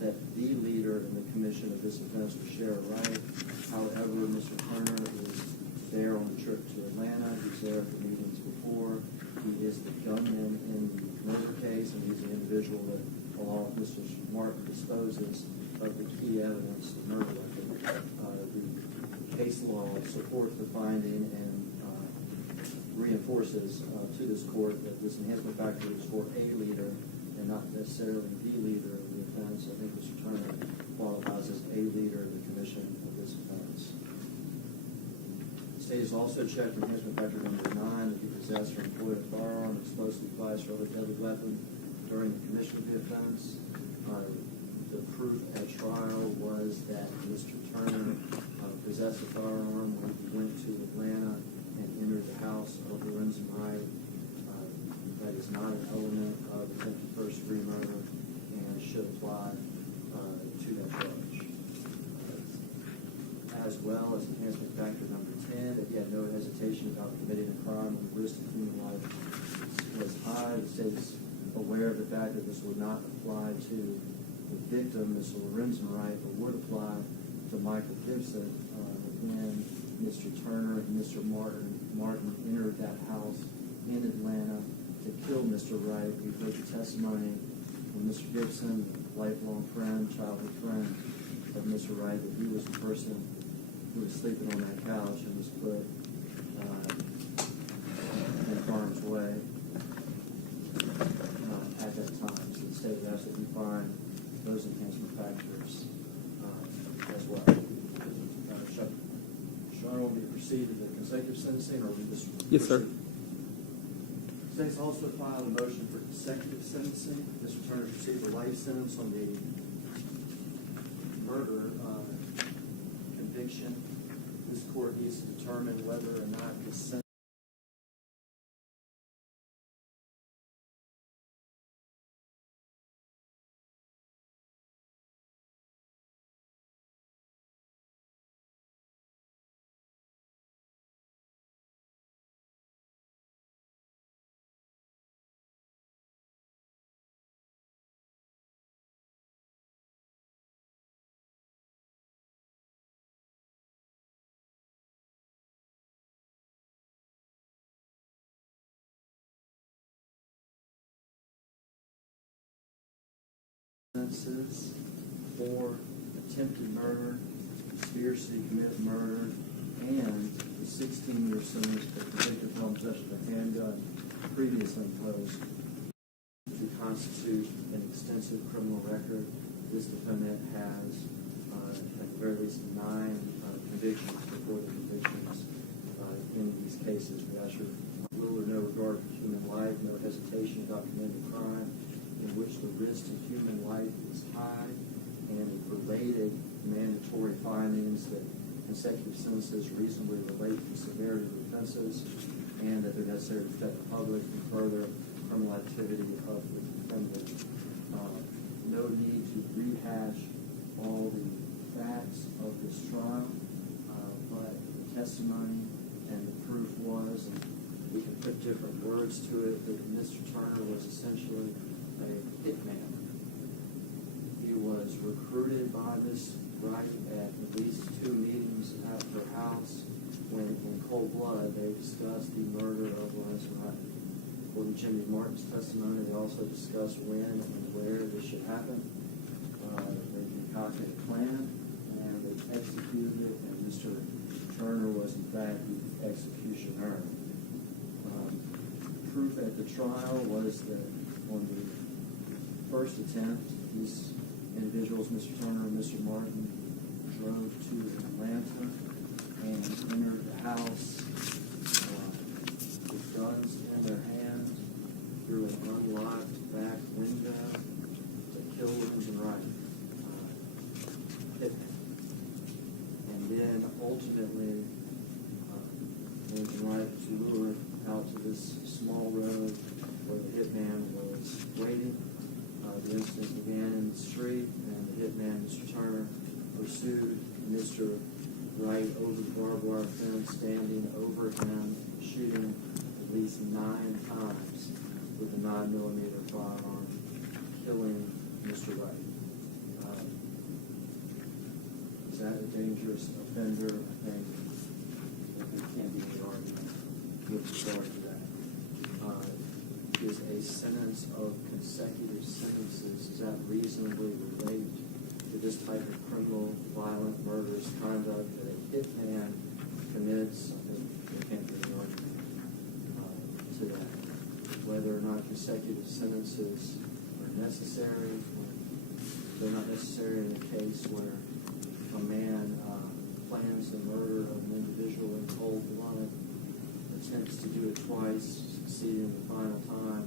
that the leader in the commission of this offense was Sherra Wright. However, Mr. Turner is there on the trip to Atlanta. He's there at the meetings before. He is the gunman in the murder case, and he's the individual that, along with Mr. Martin, disposes of the key evidence, the murder record. The case law supports the finding and reinforces to this court that this enhancement factor is for a leader and not necessarily the leader of the offense. I think Mr. Turner qualifies as a leader in the commission of this offense. The state has also checked enhancement factor number 9, that he possessed or employed a firearm, explosive device, or other deadly weapon during the commission of the offense. The proof at trial was that Mr. Turner possessed a firearm when he went to Atlanta and entered the house of Lorenzen Wright. That is not an element of attempted first-degree murder and should apply to that charge. As well as enhancement factor number 10, that he had no hesitation about committing a crime when the risk of human life was high. The state is aware of the fact that this would not apply to the victim, Mr. Lorenzen Wright, but would apply to Michael Gibson when Mr. Turner and Mr. Martin entered that house in Atlanta to kill Mr. Wright. We heard the testimony from Mr. Gibson, a lifelong friend, childhood friend of Mr. Wright, that he was the person who was sleeping on that couch and was put in harm's way at that time. So the state would absolutely find those enhancement factors as well. Sean, will we proceed to the consecutive sentencing, or will we just Yes, sir. State's also filed a motion for consecutive sentencing. Mr. Turner received a life sentence on the murder conviction. This court needs to determine whether or not the sentence sentences for attempted murder, conspiracy to commit murder, and the 16-year sentence for convicted felon possession of a handgun previously imposed to constitute an extensive criminal record. This defendant has, at the very least, 9 convictions before the convictions in these cases. We ask for little or no regard for human life, no hesitation about committing a crime in which the risk to human life is high, and related mandatory findings that consecutive sentences reasonably relate to the severity of offenses, and that they're necessary to protect the public from further criminal activity of the defendant. No need to rehash all the facts of this trial, but the testimony and the proof was, and we can put different words to it, that Mr. Turner was essentially a hitman. He was recruited by Ms. Wright at least 2 meetings at her house when, in cold blood, they discussed the murder of Lorenzen Wright. According to Jimmy Martin's testimony, they also discussed when and where this should happen. They concocted a plan, and they executed it, and Mr. Turner was, in fact, the executioner. Proof at the trial was that on the first attempt, these individuals, Mr. Turner and Mr. Martin, drove to Atlanta and entered the house with guns in their hands through an unlocked back window to kill Lorenzen Wright. And then ultimately, Lorenzen Wright was lured out to this small road where the hitman was waiting. The incident began in the street, and the hitman, Mr. Turner, pursued Mr. Wright over the barbed wire fence, standing over him, shooting at least 9 times with a 9mm firearm, killing Mr. Wright. dangerous offender, I think there can't be any argument with regard to that. Is a sentence of consecutive sentences, does that reasonably relate to this type of criminal, violent, murderous conduct that a hitman commits? I think there can't be any argument to that. Whether or not consecutive sentences are necessary, they're not necessary in a case where a man plans the murder of an individual in cold blood, attempts to do it twice, succeeding the final time,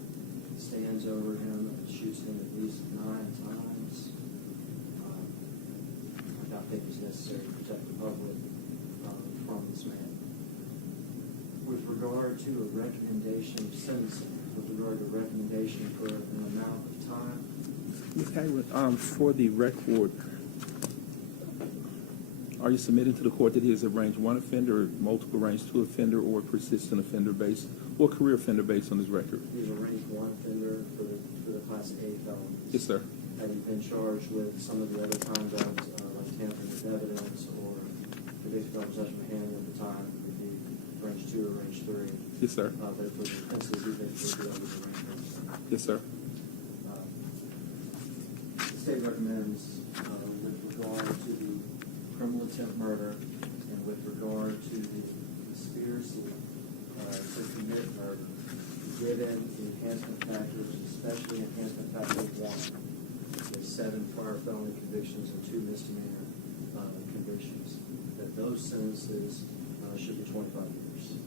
stands over him and shoots him at least 9 times. I don't think it's necessary to protect the public from this man. With regard to a recommendation of sentencing, with regard to a recommendation for an amount of time. Okay, for the record, are you submitting to the court that he has arranged one offender, multiple arranged 2 offender, or persistent offender based, or career offender based on his record? He's arranged 1 offender for the Class A felonies. Yes, sir. Had he been charged with some of the other conduct, like tampering with evidence or convicted of possession of a handgun at the time, it would be arranged 2 or arranged 3. Yes, sir. But if it was offenses, he would be able to arrange them. Yes, sir. The state recommends, with regard to the criminal attempt murder and with regard to the conspiracy to commit murder, given the enhancement factors, especially enhancement factor 1, with 7 prior felony convictions and 2 misdemeanor convictions, that those sentences should be 25 years.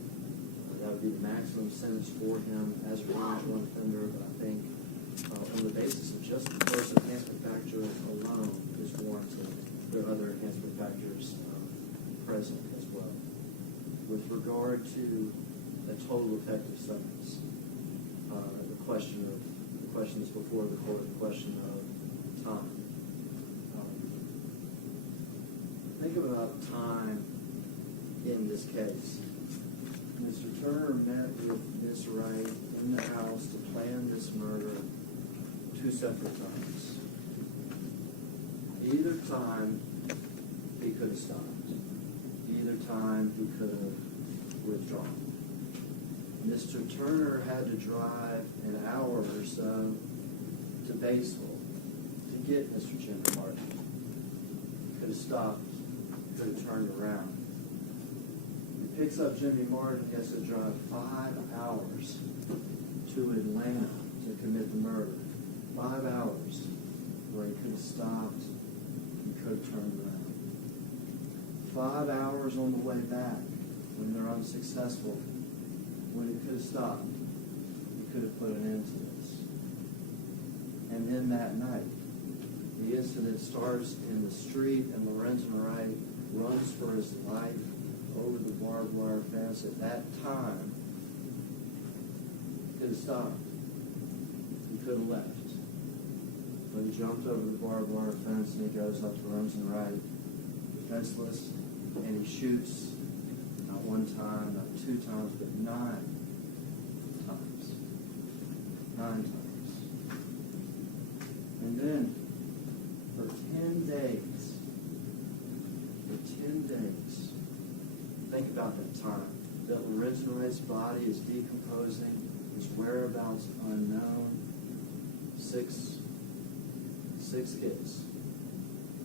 That would be the maximum sentence for him as a arranged 1 offender, but I think on the basis of just the first enhancement factor alone is warranted. There are other enhancement factors present as well. With regard to a total effective sentence, the question is before the court, the question of time. Think about time in this case. Mr. Turner met with Ms. Wright in the house to plan this murder 2 separate times. Either time he could have stopped. Either time he could have withdrawn. Mr. Turner had to drive an hour or so to Batesville to get Mr. Jimmy Martin. He could have stopped, could have turned around. He picks up Jimmy Martin, he has to drive 5 hours to Atlanta to commit the murder. 5 hours where he could have stopped, he could have turned around. 5 hours on the way back when they're unsuccessful, when he could have stopped, he could have put an end to this. And then that night, the incident starts in the street and Lorenzen Wright runs for his life over the barbed wire fence. At that time, he could have stopped. He could have left. But he jumped over the barbed wire fence and he goes up to Lorenzen Wright, defenseless, and he shoots not 1 time, not 2 times, but 9 times. 9 times. And then, for 10 days, think about that time, that Lorenzen Wright's body is decomposing, his whereabouts unknown. 6 kids.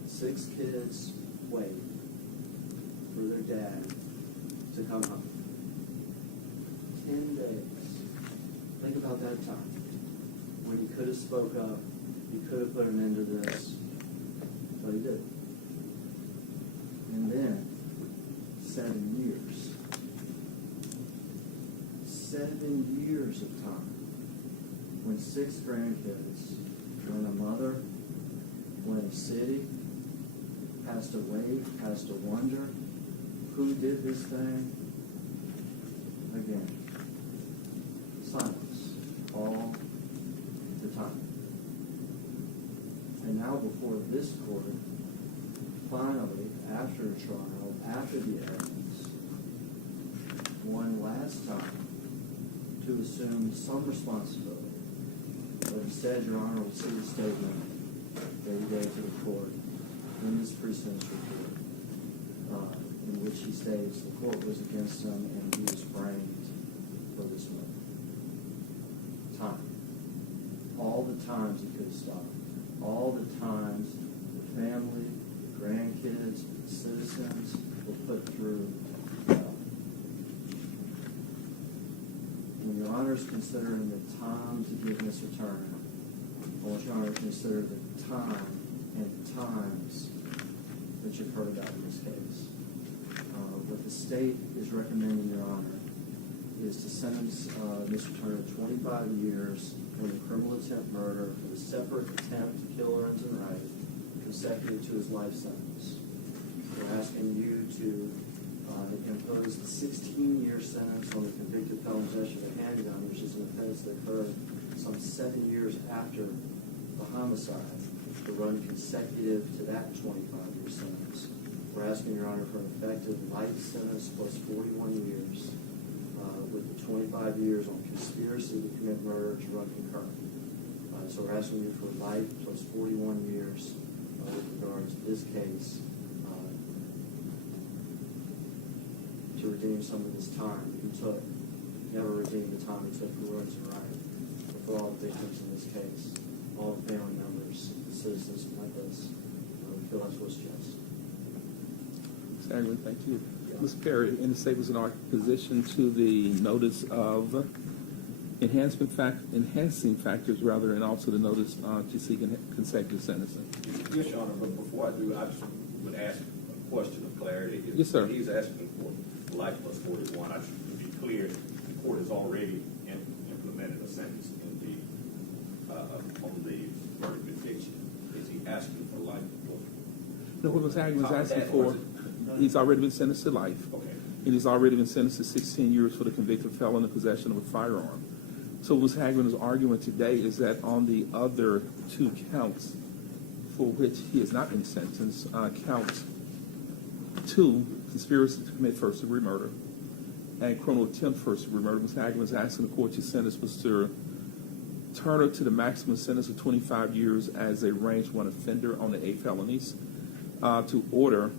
6 kids wait for their dad to come home. 10 days. Think about that time. When he could have spoke up, he could have put an end to this, but he didn't. And then, 7 years. 7 years of time. When 6 grandkids, when a mother, when a city has to wait, has to wonder, who did this thing? Again, silence all the time. And now before this court, finally, after a trial, after the evidence, one last time to assume some responsibility. But instead, Your Honor will see the statement that he gave to the court in this pre-sentence report. which he states the court was against him and he was framed for this murder. Time. All the times he could have stopped. All the times the family, the grandkids, the citizens were put through hell. When Your Honor is considering the time to give Mr. Turner, I want Your Honor to consider the time and times that you've heard about in this case. What the state is recommending, Your Honor, is to sentence Mr. Turner to 25 years for the criminal attempt murder for the separate attempt to kill Lorenzen Wright, consecutive to his life sentence. We're asking you to impose the 16-year sentence on the convicted felon possession of a handgun, which is an offense that occurred some 7 years after the homicide, to run consecutive to that 25-year sentence. We're asking, Your Honor, for an effective life sentence plus 41 years, with the 25 years on conspiracy to commit murder to run concurrent. So we're asking you for life plus 41 years with regards to this case to redeem some of this time you took. Never redeem the time you took for Lorenzen Wright, but for all the victims in this case, all the family members, the citizens who met this. We feel that's what's just. Mr. Hagerman, thank you. Ms. Perry, in the state was in opposition to the notice of enhancing factors rather, and also the notice to seek consecutive sentencing. Yes, Your Honor, but before I do, I just would ask a question of clarity. Yes, sir. He's asking for life plus 41. I should be clear, the court has already implemented a sentence in the on the murder conviction. Is he asking for life plus? No, what Mr. Hagerman was asking for, he's already been sentenced to life. Okay. And he's already been sentenced to 16 years for the convicted felon in possession of a firearm. So what Mr. Hagerman is arguing today is that on the other two counts for which he has not been sentenced, count 2, conspiracy to commit first-degree murder, and criminal attempt first-degree murder, Mr. Hagerman is asking the court to sentence Mr. Turner to the maximum sentence of 25 years as a range 1 offender on the 8 felonies, to order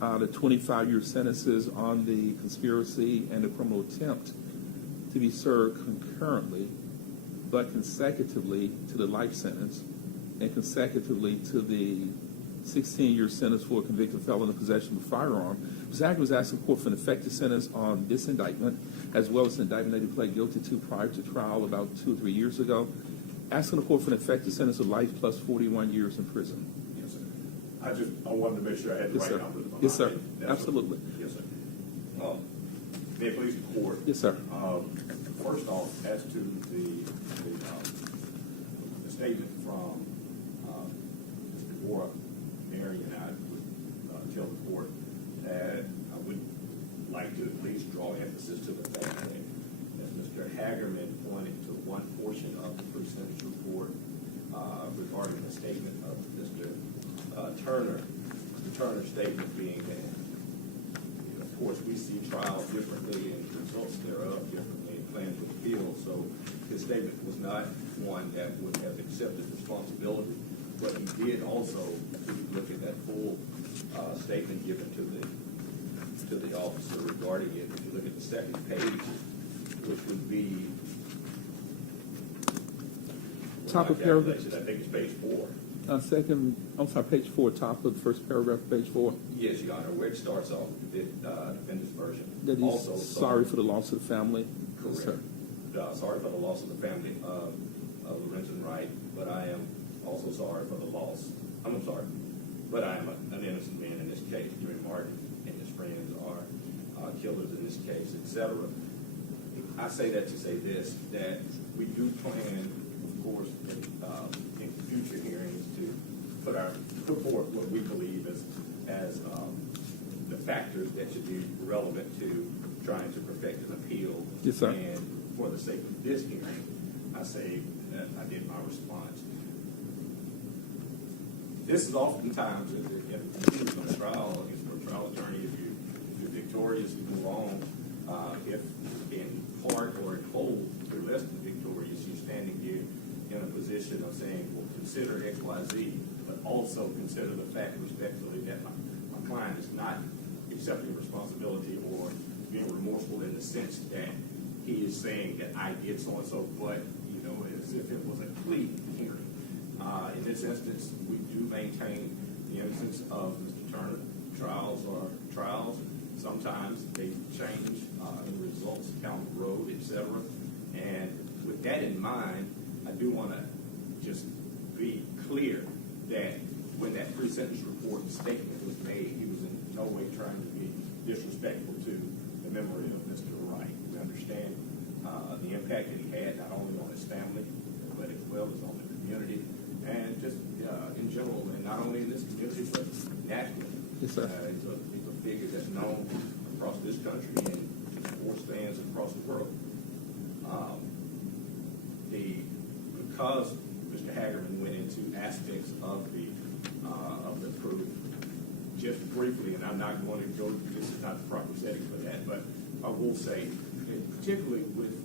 the 25-year sentences on the conspiracy and the criminal attempt to be served concurrently, but consecutively to the life sentence and consecutively to the 16-year sentence for a convicted felon in possession of a firearm. Mr. Hagerman was asking the court for an effective sentence on this indictment, as well as the indictment that he pled guilty to prior to trial about 2 or 3 years ago, asking the court for an effective sentence of life plus 41 years in prison. Yes, sir. I wanted to make sure I had the Yes, right sir. numbers. Yes, sir. Absolutely. Yes, sir. May it please the court. Yes, sir. First off, as to the statement from Mr. Bora, Mary and I would tell the court that I would like to at least draw emphasis to the fact that as Mr. Hagerman pointed to one portion of the pre-sentence report regarding the statement of Mr. Turner, Mr. Turner's statement being that, of course, we see trials differently and results thereof differently and plans to appeal. So his statement was not one that would have accepted responsibility, but he did also look at that full statement given to the officer regarding it. If you look at the second page, which would be Top of paragraph. I think it's page 4. Page 4, top of the first paragraph, page 4. Yes, Your Honor, where it starts off, the defendant's version. That he's Also, sorry for the loss of the family. Correct. Yes, Sorry for the loss of the family of Lorenzen Wright, but I am also sorry for the loss. I'm sorry, but I am an innocent man in this case. Jerry Martin and his friends are killers in this case, etc. I say that to say this, that we do plan, of course, in future hearings to put forth what we believe as the factors that should be relevant to trying to perfect an appeal. Yes, sir. And for the sake of this hearing, I say that I did my response. This is oftentimes in a trial, for a trial attorney, if you're victorious, you move on. If in part or in whole you're less than victorious, you're standing here in a position of saying, well, consider X, Y, Z, but also consider the fact respectfully that my client is not accepting responsibility or being remorseful in the sense that he is saying that I did so and so, but as if it was a plea hearing. In this instance, we do maintain the innocence of Mr. Turner. Trials are trials. Sometimes they change the results down the road, etc. And with that in mind, I do want to just be clear that when that pre-sentence report and statement was made, he was in no way trying to be disrespectful to the memory of Mr. Wright. We understand the impact that he had not only on his family, but as well as on the community, and just in general, and not only in this community, but nationally. Yes, sir. He's a figure that's known across this country and sports fans across the world. Because Mr. Hagerman went into aspects of the proof, just briefly, and I'm not going to go, this is not the proper setting for that, but I will say, particularly with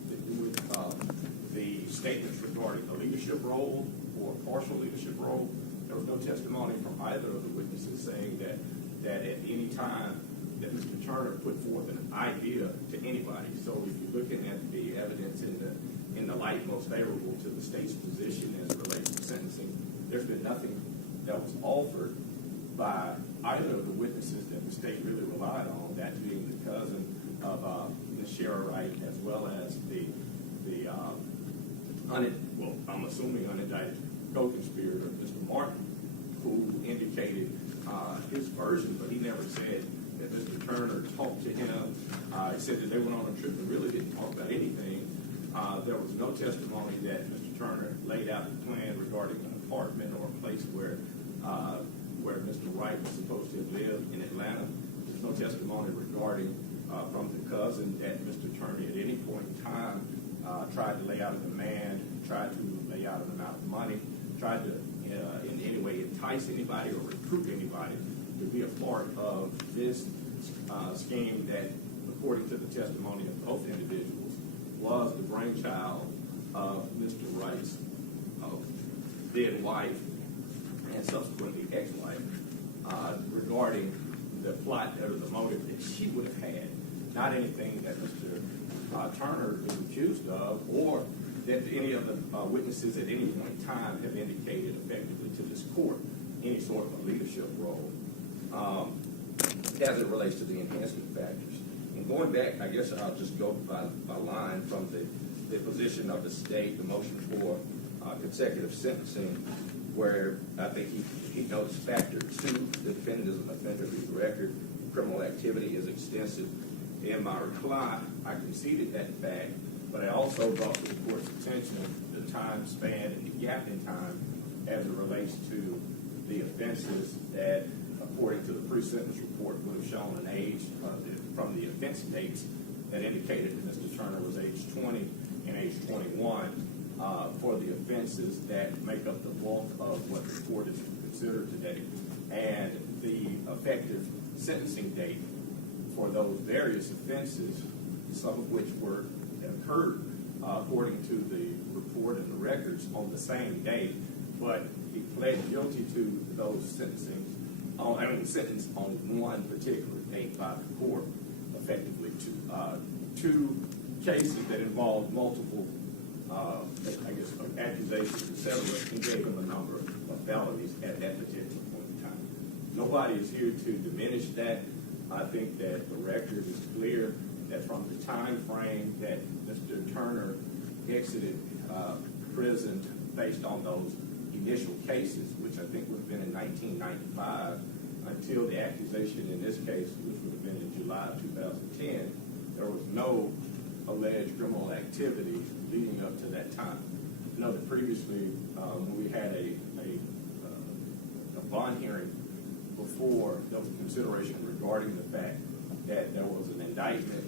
the statements regarding the leadership role or partial leadership role, there was no testimony from either of the witnesses saying that at any time that Mr. Turner put forth an idea to anybody. So if you're looking at the evidence in the light most favorable to the state's position as it relates to sentencing, there's been nothing that was offered by either of the witnesses that the state really relied on, that being the cousin of Ms. Sherra Wright, as well as I'm assuming unindicted co-conspirator, Mr. Martin, who indicated his version, but he never said that Mr. Turner talked to him. He said that they went on a trip and really didn't talk about anything. There was no testimony that Mr. Turner laid out the plan regarding an apartment or a place where Mr. Wright was supposed to live in Atlanta. There's no testimony regarding from the cousin that Mr. Turner at any point in time tried to lay out a demand, tried to lay out an amount of money, tried to in any way entice anybody or recruit anybody to be a part of this scheme that, according to the testimony of both individuals, was the brainchild of Mr. Wright's dead wife and subsequently ex-wife, regarding the plot or the motive that she would have had, not anything that Mr. Turner is accused of, or that any of the witnesses at any point in time have indicated effectively to this court any sort of a leadership role as it relates to the enhancement factors. And going back, I guess I'll just go by line from the position of the state, the motion for consecutive sentencing, where I think he notes factor 2, the defendant is an offender whose record criminal activity is extensive. In my reply, I conceded that fact, but I also brought to the court's attention the time span and the gap in time as it relates to the offenses that, according to the pre-sentence report, would have shown an age from the offense dates that indicated that Mr. Turner was age 20 and age 21 for the offenses that make up the bulk of what the court is considered today, and the effective sentencing date for those various offenses, some of which occurred according to the report and the records on the same day, but he pled guilty to those sentenced on one particular date by the court, effectively two cases that involved multiple, accusations, etc., and gave him a number of felonies at that particular point in time. Nobody is here to diminish that. I think that the record is clear that from the time frame that Mr. Turner exited prison based on those initial cases, which I think would have been in 1995, until the accusation in this case, which would have been in July of 2010, there was no alleged criminal activity leading up to that time. I know that previously, when we had a bond hearing before, there was consideration regarding the fact that there was an indictment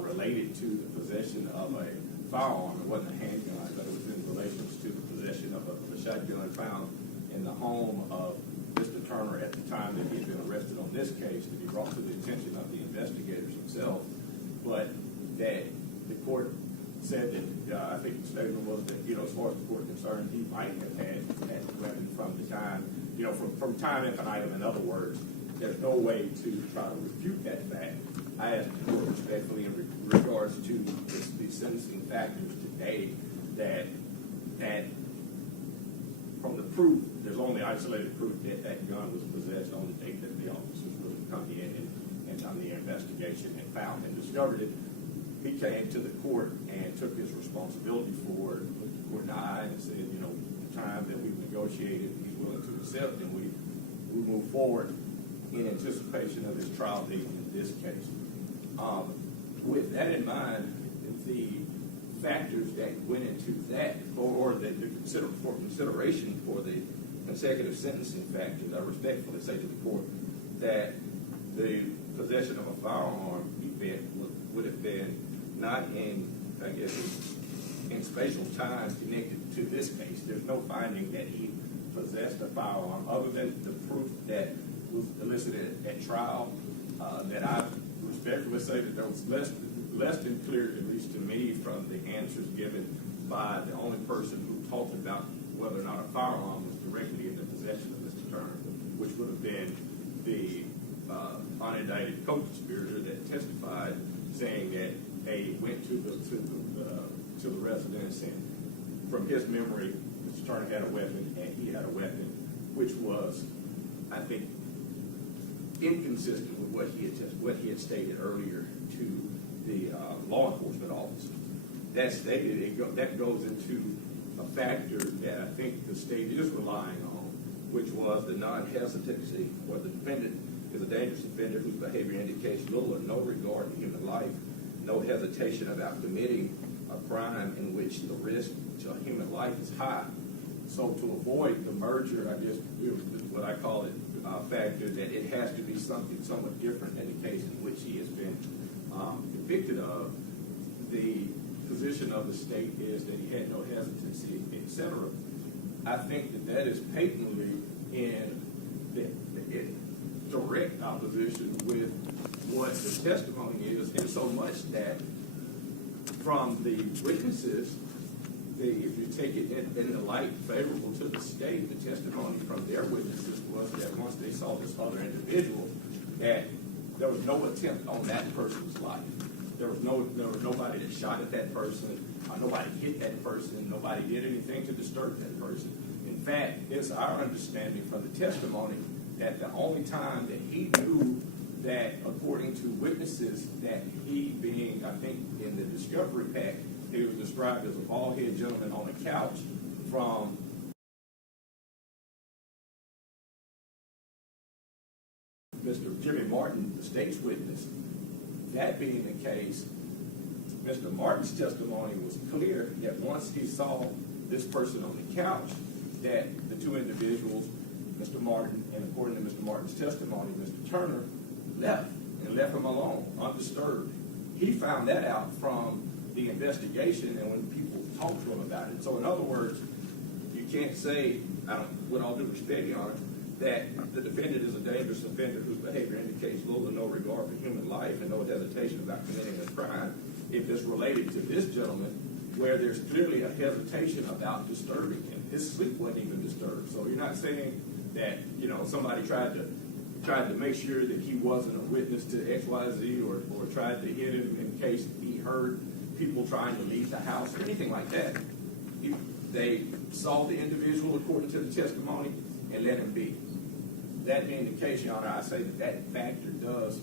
related to the possession of a firearm. It wasn't a handgun, but it was in relation to the possession of a shotgun found in the home of Mr. Turner at the time that he had been arrested on this case, to be brought to the attention of the investigators themselves. But that the court said that, I think the statement was that, as far as the court is concerned, he might have had the weapon from the time, from time infinitum, in other words, there's no way to try to refute that fact. I ask the court respectfully in regards to the sentencing factors today that from the proof, there's only isolated proof that that gun was possessed on the date that the officers would have come in and done the investigation and found and discovered it. He came to the court and took his responsibility for it, looked the court in the eye and said, you know, the time that we've negotiated, he's willing to accept, and we move forward in anticipation of his trial date in this case. With that in mind, the factors that went into that, or the consideration for the consecutive sentencing factors, I respectfully say to the court that the possession of a firearm event would have been not in, I guess, in spatial time connected to this case. There's no finding that he possessed a firearm other than the proof that was elicited at trial, that I respectfully say that there was less than clear, at least to me, from the answers given by the only person who talked about whether or not a firearm was directly in the possession of Mr. Turner, which would have been the unindicted co-conspirator that testified, saying that he went to the residence, and from his memory, Mr. Turner had a weapon and he had a weapon, which was, I think, inconsistent with what he had stated earlier to the law enforcement officer. That stated, that goes into a factor that I think the state is relying on, which was the non-hesitancy, or the defendant is a dangerous offender whose behavior indicates little or no regard to human life, no hesitation about committing a crime in which the risk to human life is high. So to avoid the merger, I guess, what I call it, factor, that it has to be something somewhat different than the case in which he has been convicted of. The position of the state is that he had no hesitancy, etc. I think that is patently in direct opposition with what the testimony is, and so much that from the witnesses, if you take it in the light favorable to the state, the testimony from their witnesses was that once they saw this other individual, that there was no attempt on that person's life. There was nobody that shot at that person, nobody hit that person, nobody did anything to disturb that person. In fact, it's our understanding from the testimony that the only time that he knew that, according to witnesses, that he being, I think, in the discovery pack, he was described as a bald-headed gentleman on a couch from Mr. Jimmy Martin, the state's witness. That being the case, Mr. Martin's testimony was clear that once he saw this person on the couch, that the two individuals, Mr. Martin, and according to Mr. Martin's testimony, Mr. Turner, left him alone, undisturbed. He found that out from the investigation and when people talked to him about it. So in other words, you can't say, with all due respect, Your Honor, that the defendant is a dangerous offender whose behavior indicates little or no regard for human life and no hesitation about committing a crime if it's related to this gentleman, where there's clearly a hesitation about disturbing him. His sleep wasn't even disturbed. So you're not saying that, you know, somebody tried to make sure that he wasn't a witness to XYZ or tried to hit him in case he heard people trying to leave the house or anything like that. They saw the individual according to the testimony and let him be. That being the case, Your Honor, I say that factor does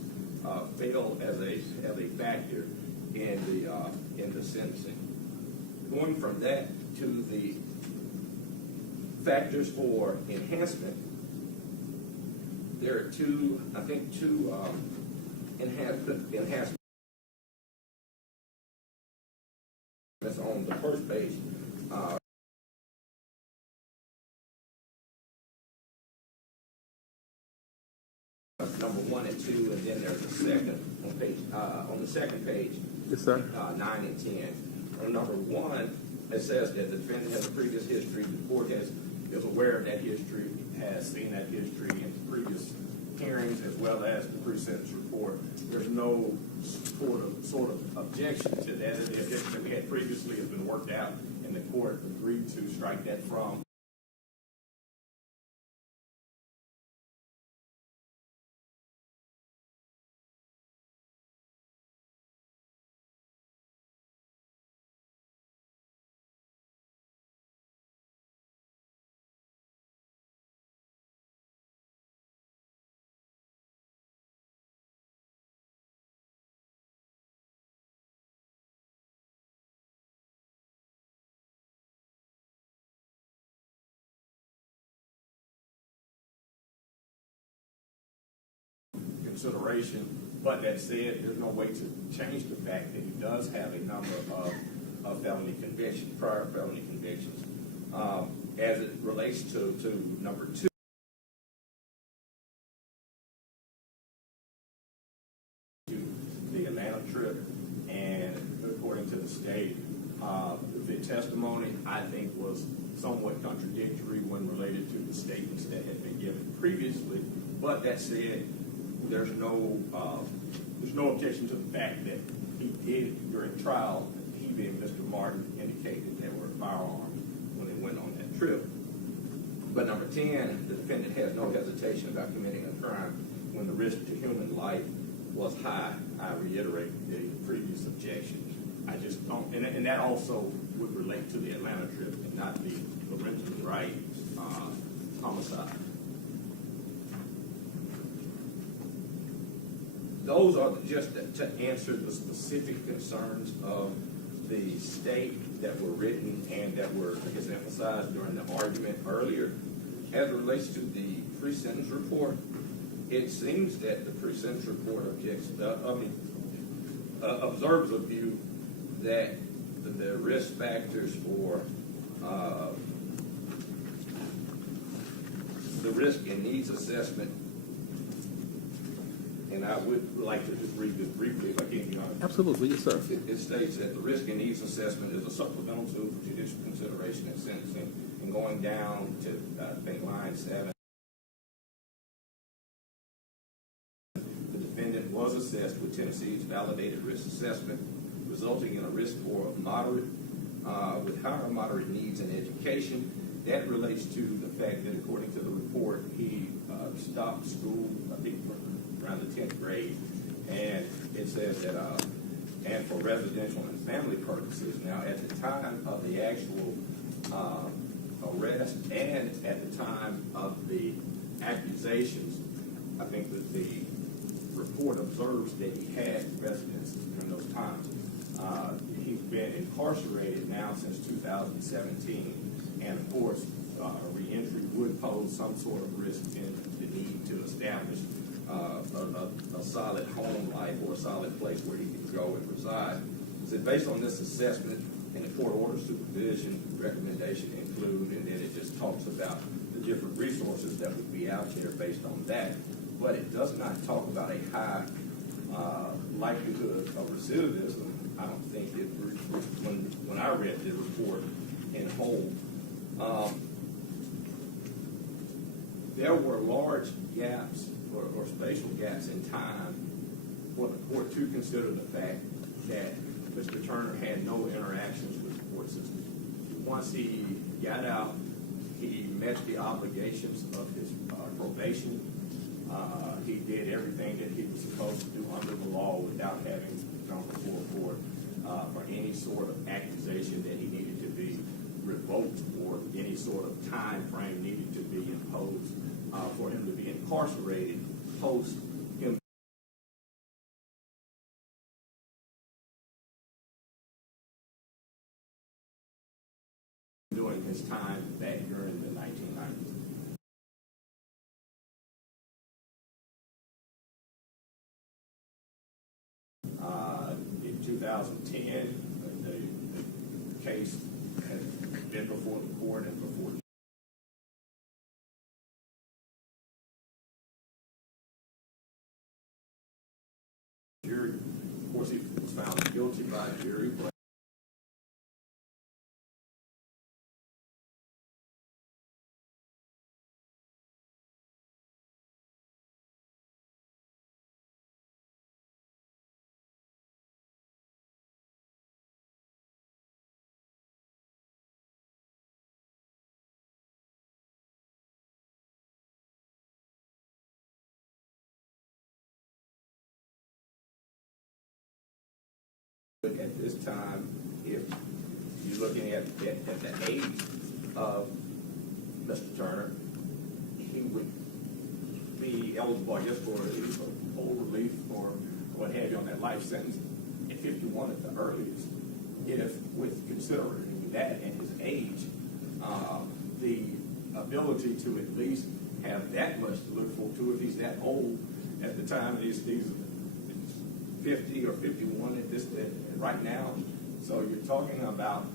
fail as a factor in the sentencing. Going from that to the factors for enhancement, there are two enhancements on the first page. Number 1 and 2, and then there's a second on the second page. Yes, sir. 9 and 10. On number 1, it says that the defendant has a previous history. The court is aware of that history, has seen that history in previous hearings as well as the pre-sentence report. There's no sort of objection to that. The objection that we had previously has been worked out, and the court agreed to strike that from consideration. But that said, there's no way to change the fact that he does have a number of felony convictions, prior felony convictions. As it relates to number two, the Atlanta trip, and according to the state, the testimony, I think, was somewhat contradictory when related to the statements that had been given previously. But that said, there's no objection to the fact that he did, during trial, he being Mr. Martin, indicated there were firearms when they went on that trip. But number 10, the defendant has no hesitation about committing a crime when the risk to human life was high. I reiterate the previous objection. I just don't, and that also would relate to the Atlanta trip and not the Lorenzen Wright homicide. Those are just to answer the specific concerns of the state that were written and that were, I guess, emphasized during the argument earlier. As it relates to the pre-sentence report, it seems that the pre-sentence report observes a view that the risk factors for the risk and needs assessment, and I would like to just read this briefly if I can, Your Honor. Absolutely, yes, sir. It states that the risk and needs assessment is a supplemental tool for judicial consideration and sentencing, and going down to, I think, line 7. The defendant was assessed with Tennessee's validated risk assessment, resulting in a risk score of moderate, with higher moderate needs in education. That relates to the fact that, according to the report, he stopped school, I think, around the 10th grade, and it says that, and for residential and family purposes. Now, at the time of the actual arrest and at the time of the accusations, I think that the report observes that he had residence during those times. He's been incarcerated now since 2017, and of course, reentry would pose some sort of risk in the need to establish a solid home life or a solid place where he could go and reside. So based on this assessment and the court order supervision recommendation include, and then it just talks about the different resources that would be out there based on that. But it does not talk about a high likelihood of recidivism. I don't think it, when I read the report in whole, there were large gaps or spatial gaps in time for the court to consider the fact that Mr. Turner had no interactions with the court system. Once he got out, he met the obligations of his probation. He did everything that he was supposed to do under the law without having gone before court for any sort of accusation that he needed to be revoked or any sort of time frame needed to be imposed for him to be incarcerated post him during his time back during the 1990s. In 2010, the case had been before the court and before jury. Of course, he was found guilty by a jury. But at this time, if you're looking at the age of Mr. Turner, he would be eligible, I guess, for full relief or what have you on that life sentence at 51 at the earliest. If, with considering that and his age, the ability to at least have that much to look forward to if he's that old, at the time, he's 50 or 51 at this right now. So you're talking about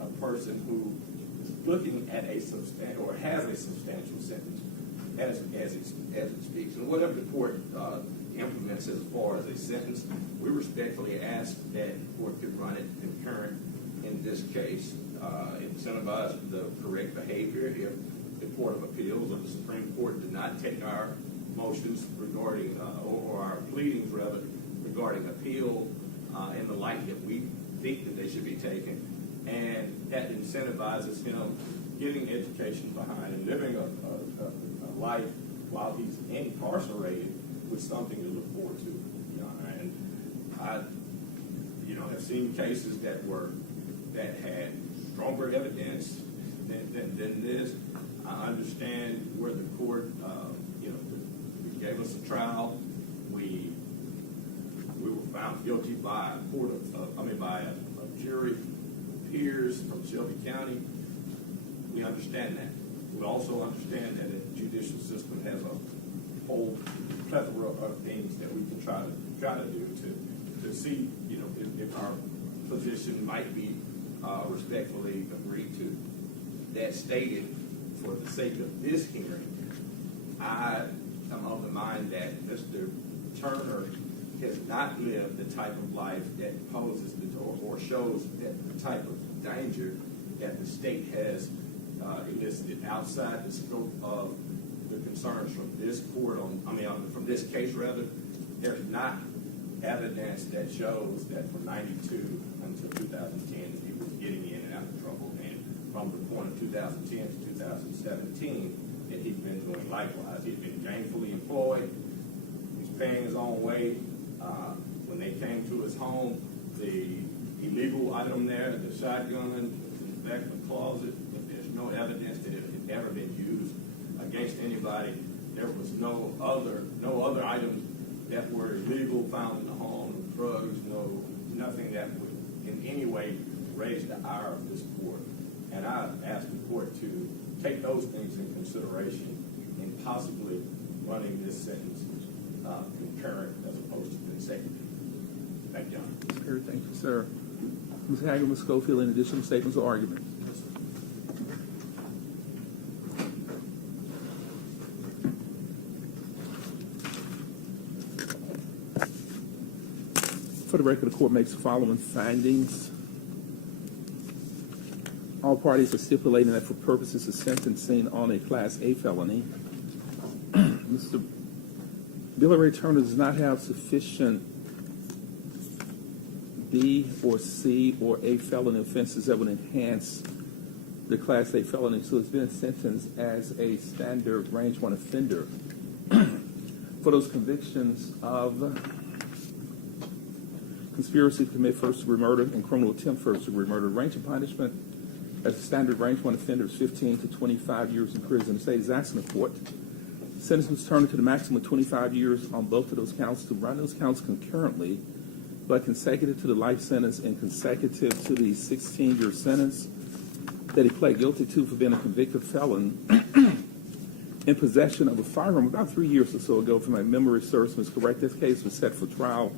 a person who is looking at a substantial or has a substantial sentence as it speaks. And whatever the court implements as far as a sentence, we respectfully ask that the court could run it concurrent in this case, incentivize the correct behavior if the Court of Appeals or the Supreme Court did not take our motions regarding, or our pleadings rather, regarding appeal in the light that we think that they should be taken, and that incentivizes him getting education behind and living a life while he's incarcerated with something to look forward to. And I, have seen cases that had stronger evidence than this. I understand where the court, we gave us a trial. We were found guilty by a jury of peers from Shelby County. We understand that. We also understand that the judicial system has a whole plethora of things that we can try to do to see, if our position might be respectfully agreed to. That stated, for the sake of this hearing, I am of the mind that Mr. Turner has not lived the type of life that poses or shows that the type of danger that the state has elicited outside the scope of the concerns from this court from this case rather. There's not evidence that shows that from 92 until 2010 he was getting in and out of trouble, and from the point of 2010 to 2017 that he's been doing likewise. He's been gainfully employed. He's paying his own way. When they came to his home, the illegal item there, the shotgun, was in the back of the closet. There's no evidence that it had ever been used against anybody. There was no other items that were illegal found in the home, drugs, nothing that would in any way raise the ire of this court. And I asked the court to take those things in consideration in possibly running this sentence concurrent as opposed to consecutive. Thank you, Your Honor. Thank you, sir. Ms. Hager, Ms. Schofield, any additional statements or arguments? For the record, the court makes the following findings. All parties are stipulating that for purposes of sentencing on a Class A felony, Mr. Billy Ray Turner does not have sufficient B or C or A felony offenses that would enhance the Class A felony, so it's been sentenced as a standard range 1 offender. For those convictions of conspiracy to commit first-degree murder and criminal attempt first-degree murder, range of punishment as a standard range 1 offender is 15 to 25 years in prison. The state is asking the court sentence Mr. Turner to the maximum of 25 years on both of those counts, to run those counts concurrently, but consecutive to the life sentence and consecutive to the 16-year sentence that he pled guilty to for being a convicted felon in possession of a firearm about 3 years or so ago. If my memory serves me correct, this case was set for trial.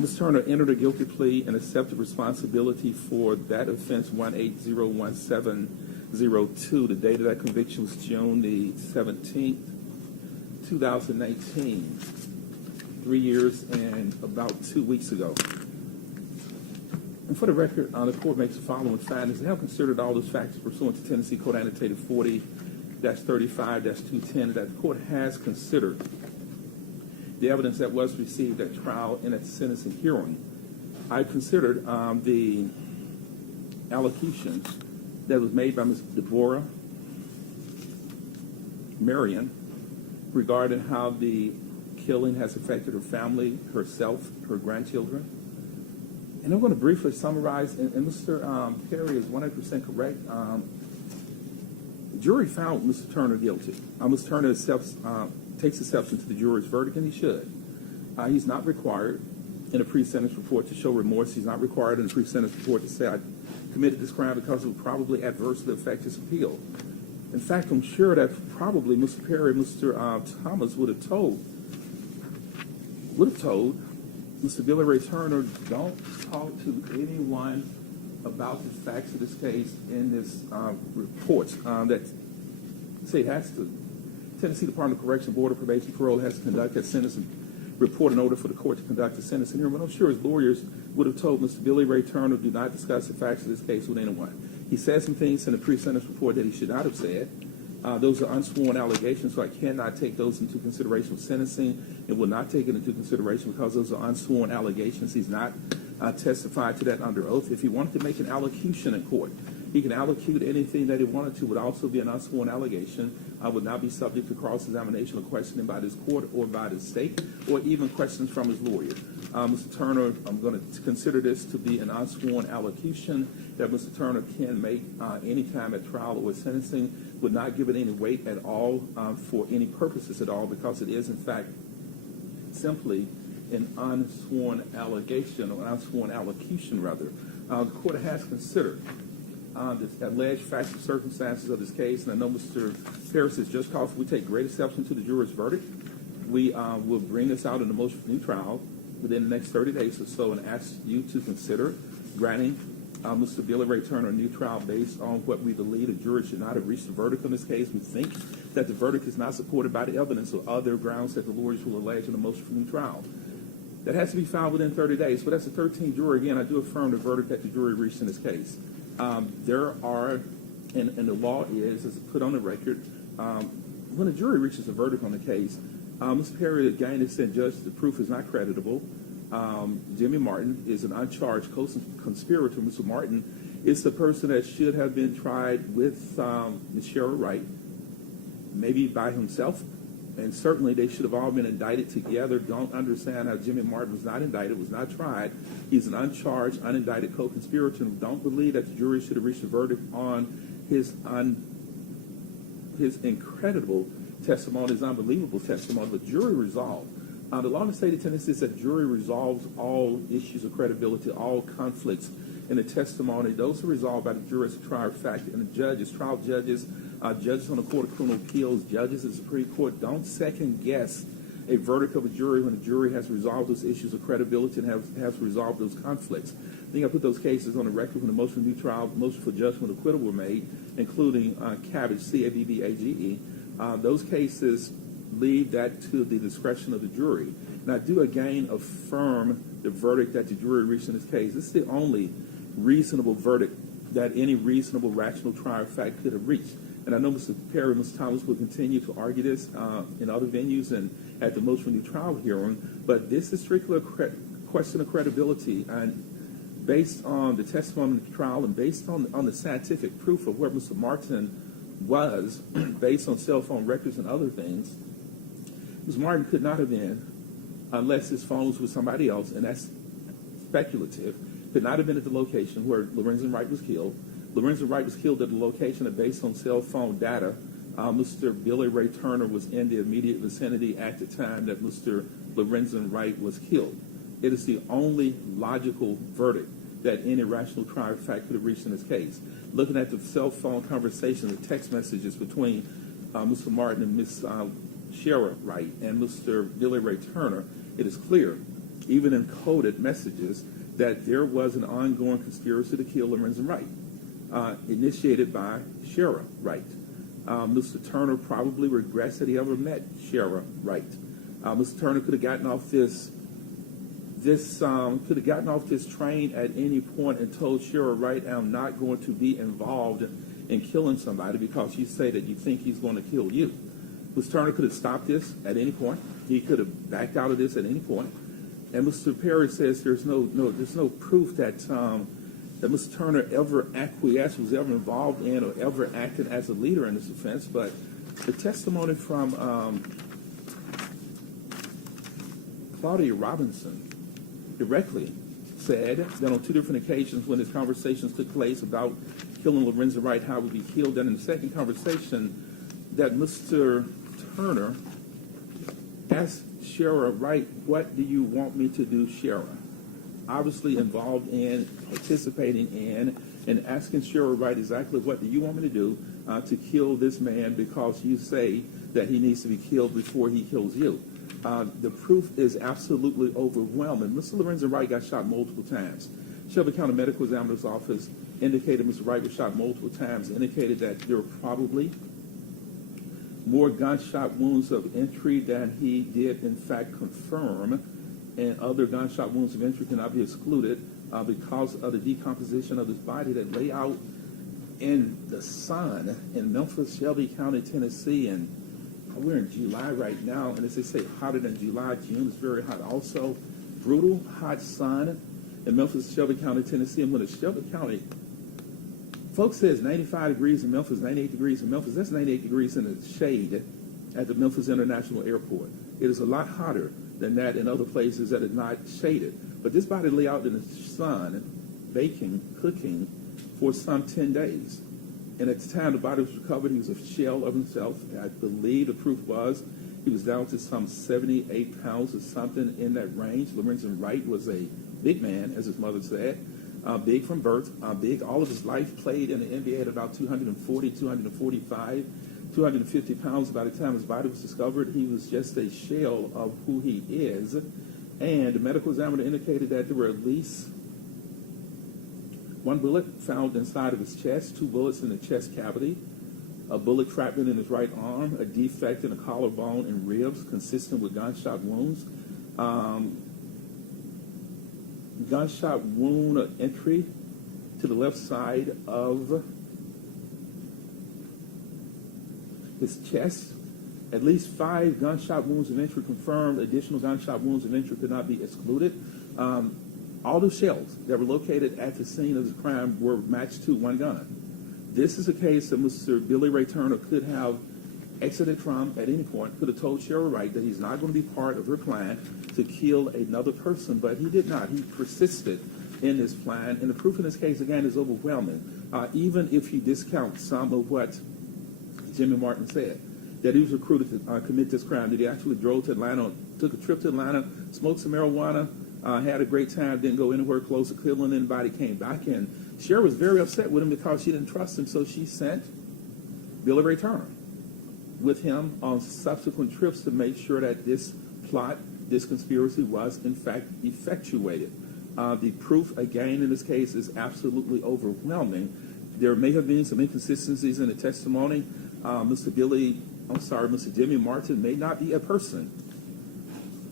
Ms. Turner entered a guilty plea and accepted responsibility for that offense 1801702. The date of that conviction was June the 17th, 2019, 3 years and about 2 weeks ago. And for the record, the court makes the following findings. They have considered all those factors pursuant to Tennessee Code Annotated 40-35-210 that the court has considered the evidence that was received at trial and at sentencing hearing. I considered the allocution that was made by Ms. Deborah Marion regarding how the killing has affected her family, herself, her grandchildren. And I'm going to briefly summarize, and Mr. Perry is 100% correct. The jury found Mr. Turner guilty. Mr. Turner takes exception to the jury's verdict, and he should. He's not required in a pre-sentence report to show remorse. He's not required in a pre-sentence report to say, I committed this crime because it would probably adversely affect his appeal. In fact, I'm sure that probably Mr. Perry and Mr. Thomas would have told would have told Mr. Billy Ray Turner, don't talk to anyone about the facts of this case in this report that say it has to. Tennessee Department of Correction, Board of Probation and Parole has to conduct a sentencing report in order for the court to conduct a sentencing hearing. But I'm sure his lawyers would have told Mr. Billy Ray Turner, do not discuss the facts of this case with anyone. He said some things in the pre-sentence report that he should not have said. Those are unsworn allegations, so I cannot take those into consideration of sentencing and will not take it into consideration because those are unsworn allegations. He's not testified to that under oath. If he wanted to make an allocution in court, he can allocute anything that he wanted to, would also be an unsworn allegation, would not be subject to cross-examination or questioning by this court or by the state, or even questions from his lawyer. Mr. Turner, I'm going to consider this to be an unsworn allocution that Mr. Turner can make any time at trial or sentencing, would not give it any weight at all for any purposes at all, because it is, in fact, simply an unsworn allegation, or an unsworn allocution, rather. The court has considered the alleged facts and circumstances of this case, and I know Mr. Harris has just called for we take great exception to the juror's verdict. We will bring this out in the motion for new trial within the next 30 days or so and ask you to consider granting Mr. Billy Ray Turner a new trial based on what we believe the jury should not have reached a verdict on this case. We think that the verdict is not supported by the evidence or other grounds that the lawyers will allege in the motion for new trial. That has to be filed within 30 days. But as a 13th juror, again, I do affirm the verdict that the jury reached in this case. There are, and the law is, as put on the record, when a jury reaches a verdict on the case, Mr. Perry again has said, Judge, the proof is not creditable. Jimmy Martin is an uncharged co-conspirator. Mr. Martin is the person that should have been tried with Ms. Sherra Wright, maybe by himself, and certainly they should have all been indicted together. Don't understand how Jimmy Martin was not indicted, was not tried. He's an uncharged, unindicted co-conspirator. Don't believe that the jury should have reached a verdict on his incredible testimony, his unbelievable testimony. The jury resolved. The law in the state of Tennessee says that jury resolves all issues of credibility, all conflicts in the testimony. Those are resolved by the jury as a trial fact, and the judges, trial judges, judges on the Court of Criminal Appeals, judges of the Supreme Court, don't second guess a verdict of a jury when the jury has resolved those issues of credibility and has resolved those conflicts. I think I put those cases on the record when the motion for new trial, motion for judgment of acquittal were made, including Cabbage, C-A-B-B-A-G-E. Those cases leave that to the discretion of the jury. And I do again affirm the verdict that the jury reached in this case. This is the only reasonable verdict that any reasonable, rational trial fact could have reached. And I know Mr. Perry and Mr. Thomas will continue to argue this in other venues and at the motion for new trial hearing, but this is strictly a question of credibility. And based on the testimony of the trial and based on the scientific proof of where Mr. Martin was, based on cell phone records and other things, Mr. Martin could not have been, unless his phone was with somebody else, and that's speculative, could not have been at the location where Lorenzen Wright was killed. Lorenzen Wright was killed at the location that, based on cell phone data, Mr. Billy Ray Turner was in the immediate vicinity at the time that Mr. Lorenzen Wright was killed. It is the only logical verdict that any rational trial fact could have reached in this case. Looking at the cell phone conversations, the text messages between Mr. Martin and Ms. Sherra Wright and Mr. Billy Ray Turner, it is clear, even in coded messages, that there was an ongoing conspiracy to kill Lorenzen Wright, initiated by Sherra Wright. Mr. Turner probably regrets that he ever met Sherra Wright. Mr. Turner could have gotten off this train at any point and told Sherra Wright, I'm not going to be involved in killing somebody because you say that you think he's going to kill you. Mr. Turner could have stopped this at any point. He could have backed out of this at any point. And Mr. Perry says there's no proof that Mr. Turner ever acquiesced, was ever involved in, or ever acted as a leader in this offense. But the testimony from Claudia Robinson directly said that on two different occasions when his conversations took place about killing Lorenzen Wright, how he would be killed, and in the second conversation that Mr. Turner asked Sherra Wright, what do you want me to do, Sherra? Obviously involved in, participating in, and asking Sherra Wright exactly what do you want me to do to kill this man because you say that he needs to be killed before he kills you. The proof is absolutely overwhelming. Mr. Lorenzen Wright got shot multiple times. Shelby County Medical Examiner's Office indicated Mr. Wright was shot multiple times, indicated that there were probably more gunshot wounds of entry than he did in fact confirm, and other gunshot wounds of entry cannot be excluded because of the decomposition of his body that lay out in the sun in Memphis, Shelby County, Tennessee, and we're in July right now, and as they say, hotter than July. June is very hot also. Brutal, hot sun in Memphis, Shelby County, Tennessee. And when it's Shelby County, folks say it's 95 degrees in Memphis, 98 degrees in Memphis. That's 98 degrees in the shade at the Memphis International Airport. It is a lot hotter than that in other places that are not shaded. But this body lay out in the sun, baking, cooking, for some 10 days. And at the time the body was recovered, he was a shell of himself. I believe the proof was he was down to some 78 pounds or something in that range. Lorenzen Wright was a big man, as his mother said, big from birth, big. All of his life played in the NBA at about 240, 245, 250 pounds. By the time his body was discovered, he was just a shell of who he is. And the medical examiner indicated that there were at least one bullet found inside of his chest, 2 bullets in the chest cavity, a bullet fragment in his right arm, a defect in the collarbone and ribs consistent with gunshot wounds, gunshot wound entry to the left side of his chest, at least 5 gunshot wounds of entry confirmed. Additional gunshot wounds of entry could not be excluded. All the shells that were located at the scene of the crime were matched to one gun. This is a case that Mr. Billy Ray Turner could have exited from at any point, could have told Sherra Wright that he's not going to be part of her plan to kill another person, but he did not. He persisted in his plan, and the proof in this case, again, is overwhelming. Even if you discount some of what Jimmy Martin said, that he was recruited to commit this crime, that he actually drove to Atlanta, took a trip to Atlanta, smoked some marijuana, had a great time, didn't go anywhere close to killing anybody, came back, and Sherra was very upset with him because she didn't trust him, so she sent Billy Ray Turner with him on subsequent trips to make sure that this plot, this conspiracy was in fact effectuated. The proof, again, in this case is absolutely overwhelming. There may have been some inconsistencies in the testimony. Mr. Jimmy Martin may not be a person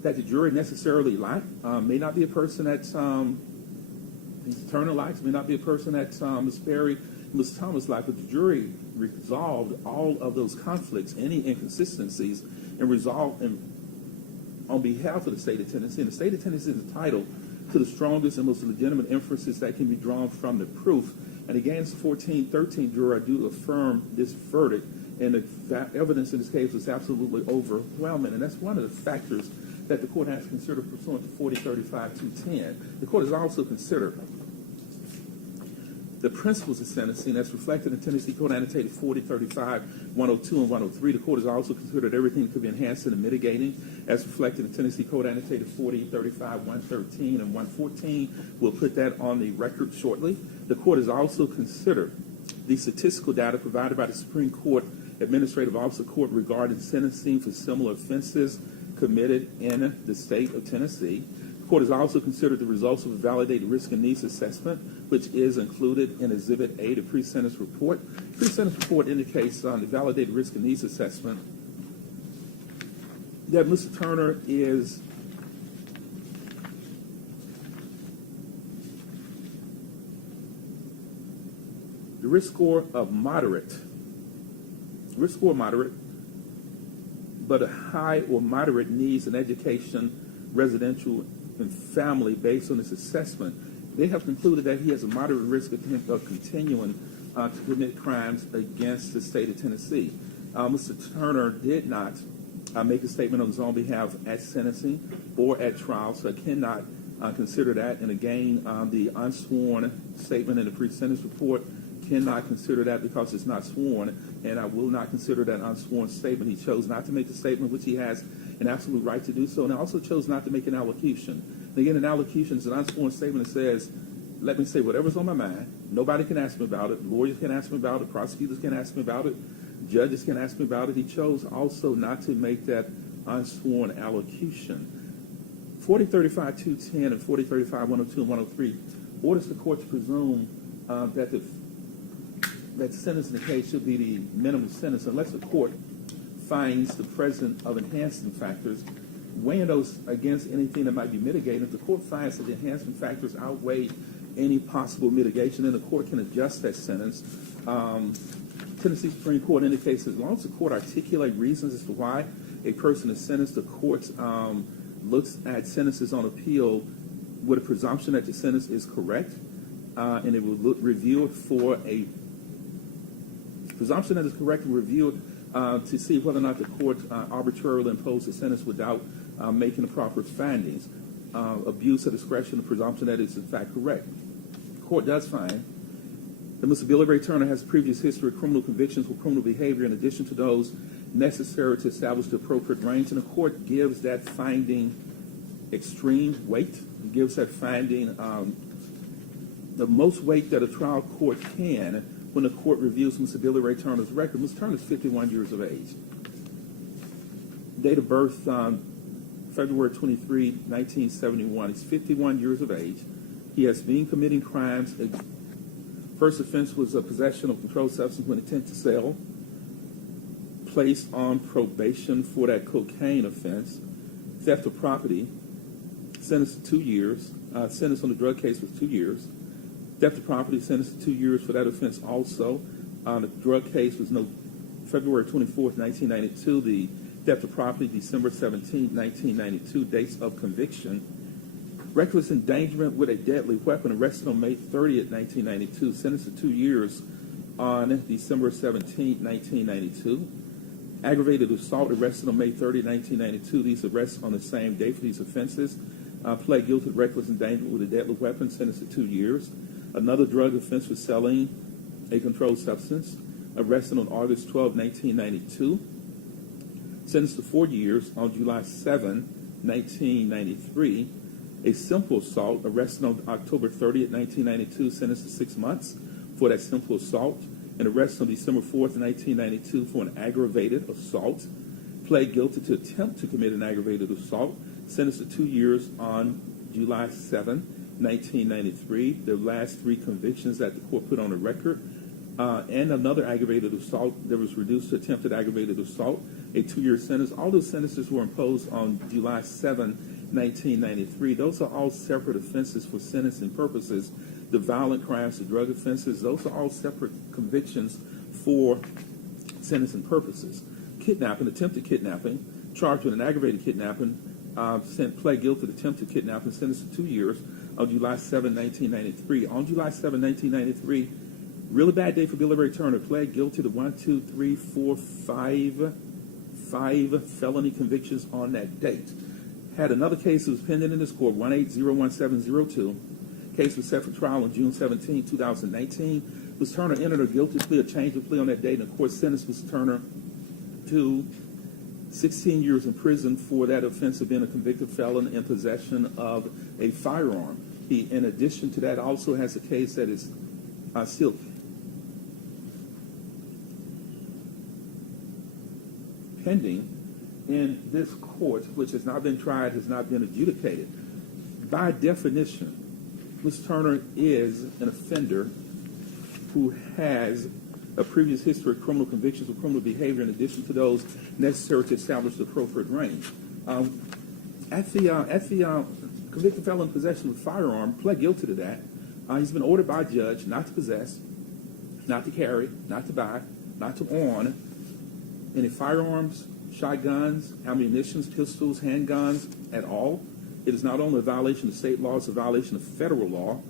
that the jury necessarily liked, may not be a person that Mr. Turner likes, may not be a person that Ms. Perry, Ms. Thomas liked, but the jury resolved all of those conflicts, any inconsistencies, and resolved on behalf of the state of Tennessee. And the state of Tennessee is entitled to the strongest and most legitimate inferences that can be drawn from the proof. And again, as a 14-13 juror, I do affirm this verdict, and the evidence in this case was absolutely overwhelming. And that's one of the factors that the court has considered pursuant to 4035-210. The court has also considered the principles of sentencing that's reflected in Tennessee Code Annotated 4035-102 and 103. The court has also considered everything that could be enhancing and mitigating as reflected in Tennessee Code Annotated 4035-113 and 114. We'll put that on the record shortly. The court has also considered the statistical data provided by the Supreme Court Administrative Officer Court regarding sentencing for similar offenses committed in the state of Tennessee. The court has also considered the results of a validated risk and needs assessment, which is included in Exhibit A, the pre-sentence report. The pre-sentence report indicates on the validated risk and needs assessment that Mr. Turner is the risk score moderate, but a high or moderate needs in education, residential, and family based on this assessment. They have concluded that he has a moderate risk of continuing to commit crimes against the state of Tennessee. Mr. Turner did not make a statement on his own behalf at sentencing or at trial, so I cannot consider that. And again, the unsworn statement in the pre-sentence report cannot consider that because it's not sworn, and I will not consider that unsworn statement. He chose not to make the statement, which he has an absolute right to do so, and also chose not to make an allocution. And again, an allocution is an unsworn statement that says, let me say whatever's on my mind. Nobody can ask me about it. Lawyers can ask me about it. Prosecutors can ask me about it. Judges can ask me about it. He chose also not to make that unsworn allocution. 4035-210 and 4035-102 and 103 orders the court to presume that the sentence in the case should be the minimum sentence unless the court finds the presence of enhancement factors, weighing those against anything that might be mitigated. If the court finds that the enhancement factors outweigh any possible mitigation, then the court can adjust that sentence. Tennessee Supreme Court indicates as long as the court articulate reasons as to why a person is sentenced, the court looks at sentences on appeal with a presumption that the sentence is correct, and it will review it for a presumption that is correct and review it to see whether or not the court arbitrarily imposed a sentence without making the proper findings. Abuse of discretion, the presumption that is in fact correct. The court does find that Mr. Billy Ray Turner has a previous history of criminal convictions for criminal behavior in addition to those necessary to establish the appropriate range, and the court gives that finding extreme weight. It gives that finding the most weight that a trial court can when the court reviews Mr. Billy Ray Turner's record. Mr. Turner is 51 years of age. Date of birth, February 23, 1971. He's 51 years of age. He has been committing crimes. First offense was a possession of controlled substance with intent to sell. Placed on probation for that cocaine offense. Theft of property. Sentenced to 2 years. Sentence on the drug case was 2 years. Theft of property, sentenced to 2 years for that offense also. The drug case was February 24th, 1992. The theft of property, December 17th, 1992. Dates of conviction. Reckless endangerment with a deadly weapon, arrested on May 30th, 1992. Sentenced to 2 years on December 17th, 1992. Aggravated assault, arrested on May 30th, 1992. These arrests on the same day for these offenses. Pled guilty to reckless endangerment with a deadly weapon, sentenced to 2 years. Another drug offense was selling a controlled substance, arrested on August 12, 1992. Sentenced to 4 years on July 7, 1993. A simple assault, arrested on October 30th, 1992, sentenced to 6 months for that simple assault, and arrested on December 4th, 1992 for an aggravated assault. Pled guilty to attempt to commit an aggravated assault, sentenced to 2 years on July 7, 1993. The last 3 convictions that the court put on the record, and another aggravated assault that was reduced to attempted aggravated assault, a 2-year sentence. All those sentences were imposed on July 7, 1993. Those are all separate offenses for sentencing purposes. The violent crimes, the drug offenses, those are all separate convictions for sentencing purposes. Kidnapping, attempted kidnapping, charged with an aggravated kidnapping, pled guilty to attempted kidnapping, sentenced to 2 years on July 7, 1993. On July 7, 1993, really bad day for Billy Ray Turner. Pled guilty to 5 felony convictions on that date. Had another case that was pending in this court, 1801702. Case was set for trial on June 17, 2019. Ms. Turner entered a guilty plea, a change of plea on that date, and the court sentenced Ms. Turner to 16 years in prison for that offense of being a convicted felon in possession of a firearm. He, in addition to that, also has a case that is still pending in this court, which has not been tried, has not been adjudicated. By definition, Ms. Turner is an offender who has a previous history of criminal convictions of criminal behavior in addition to those necessary to establish the appropriate range. At the convicted felon in possession of a firearm, pled guilty to that. He's been ordered by a judge not to possess, not to carry, not to buy, not to own any firearms, shotguns, ammunitions, pistols, handguns at all. It is not only a violation of state law, it's a violation of federal law.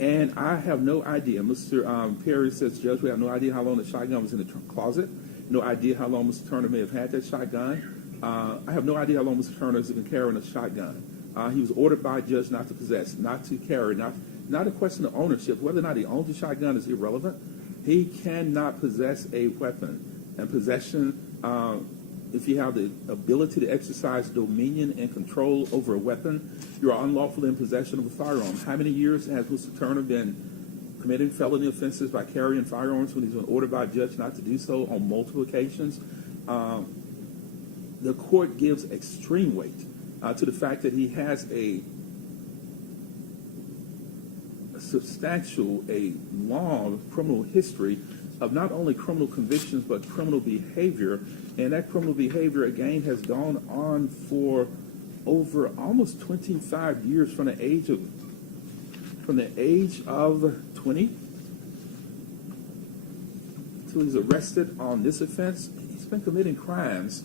And I have no idea. Mr. Perry says, Judge, we have no idea how long the shotgun was in the closet. No idea how long Mr. Turner may have had that shotgun. I have no idea how long Mr. Turner has been carrying a shotgun. He was ordered by a judge not to possess, not to carry, not a question of ownership. Whether or not he owns a shotgun is irrelevant. He cannot possess a weapon. And possession, if you have the ability to exercise dominion and control over a weapon, you are unlawfully in possession of a firearm. How many years has Mr. Turner been committing felony offenses by carrying firearms when he's been ordered by a judge not to do so on multiple occasions? the court gives extreme weight to the fact that he has a substantial, a long criminal history of not only criminal convictions but criminal behavior, and that criminal behavior again has gone on for over almost 25 years from the age of 20 till he's arrested on this offense. He's been committing crimes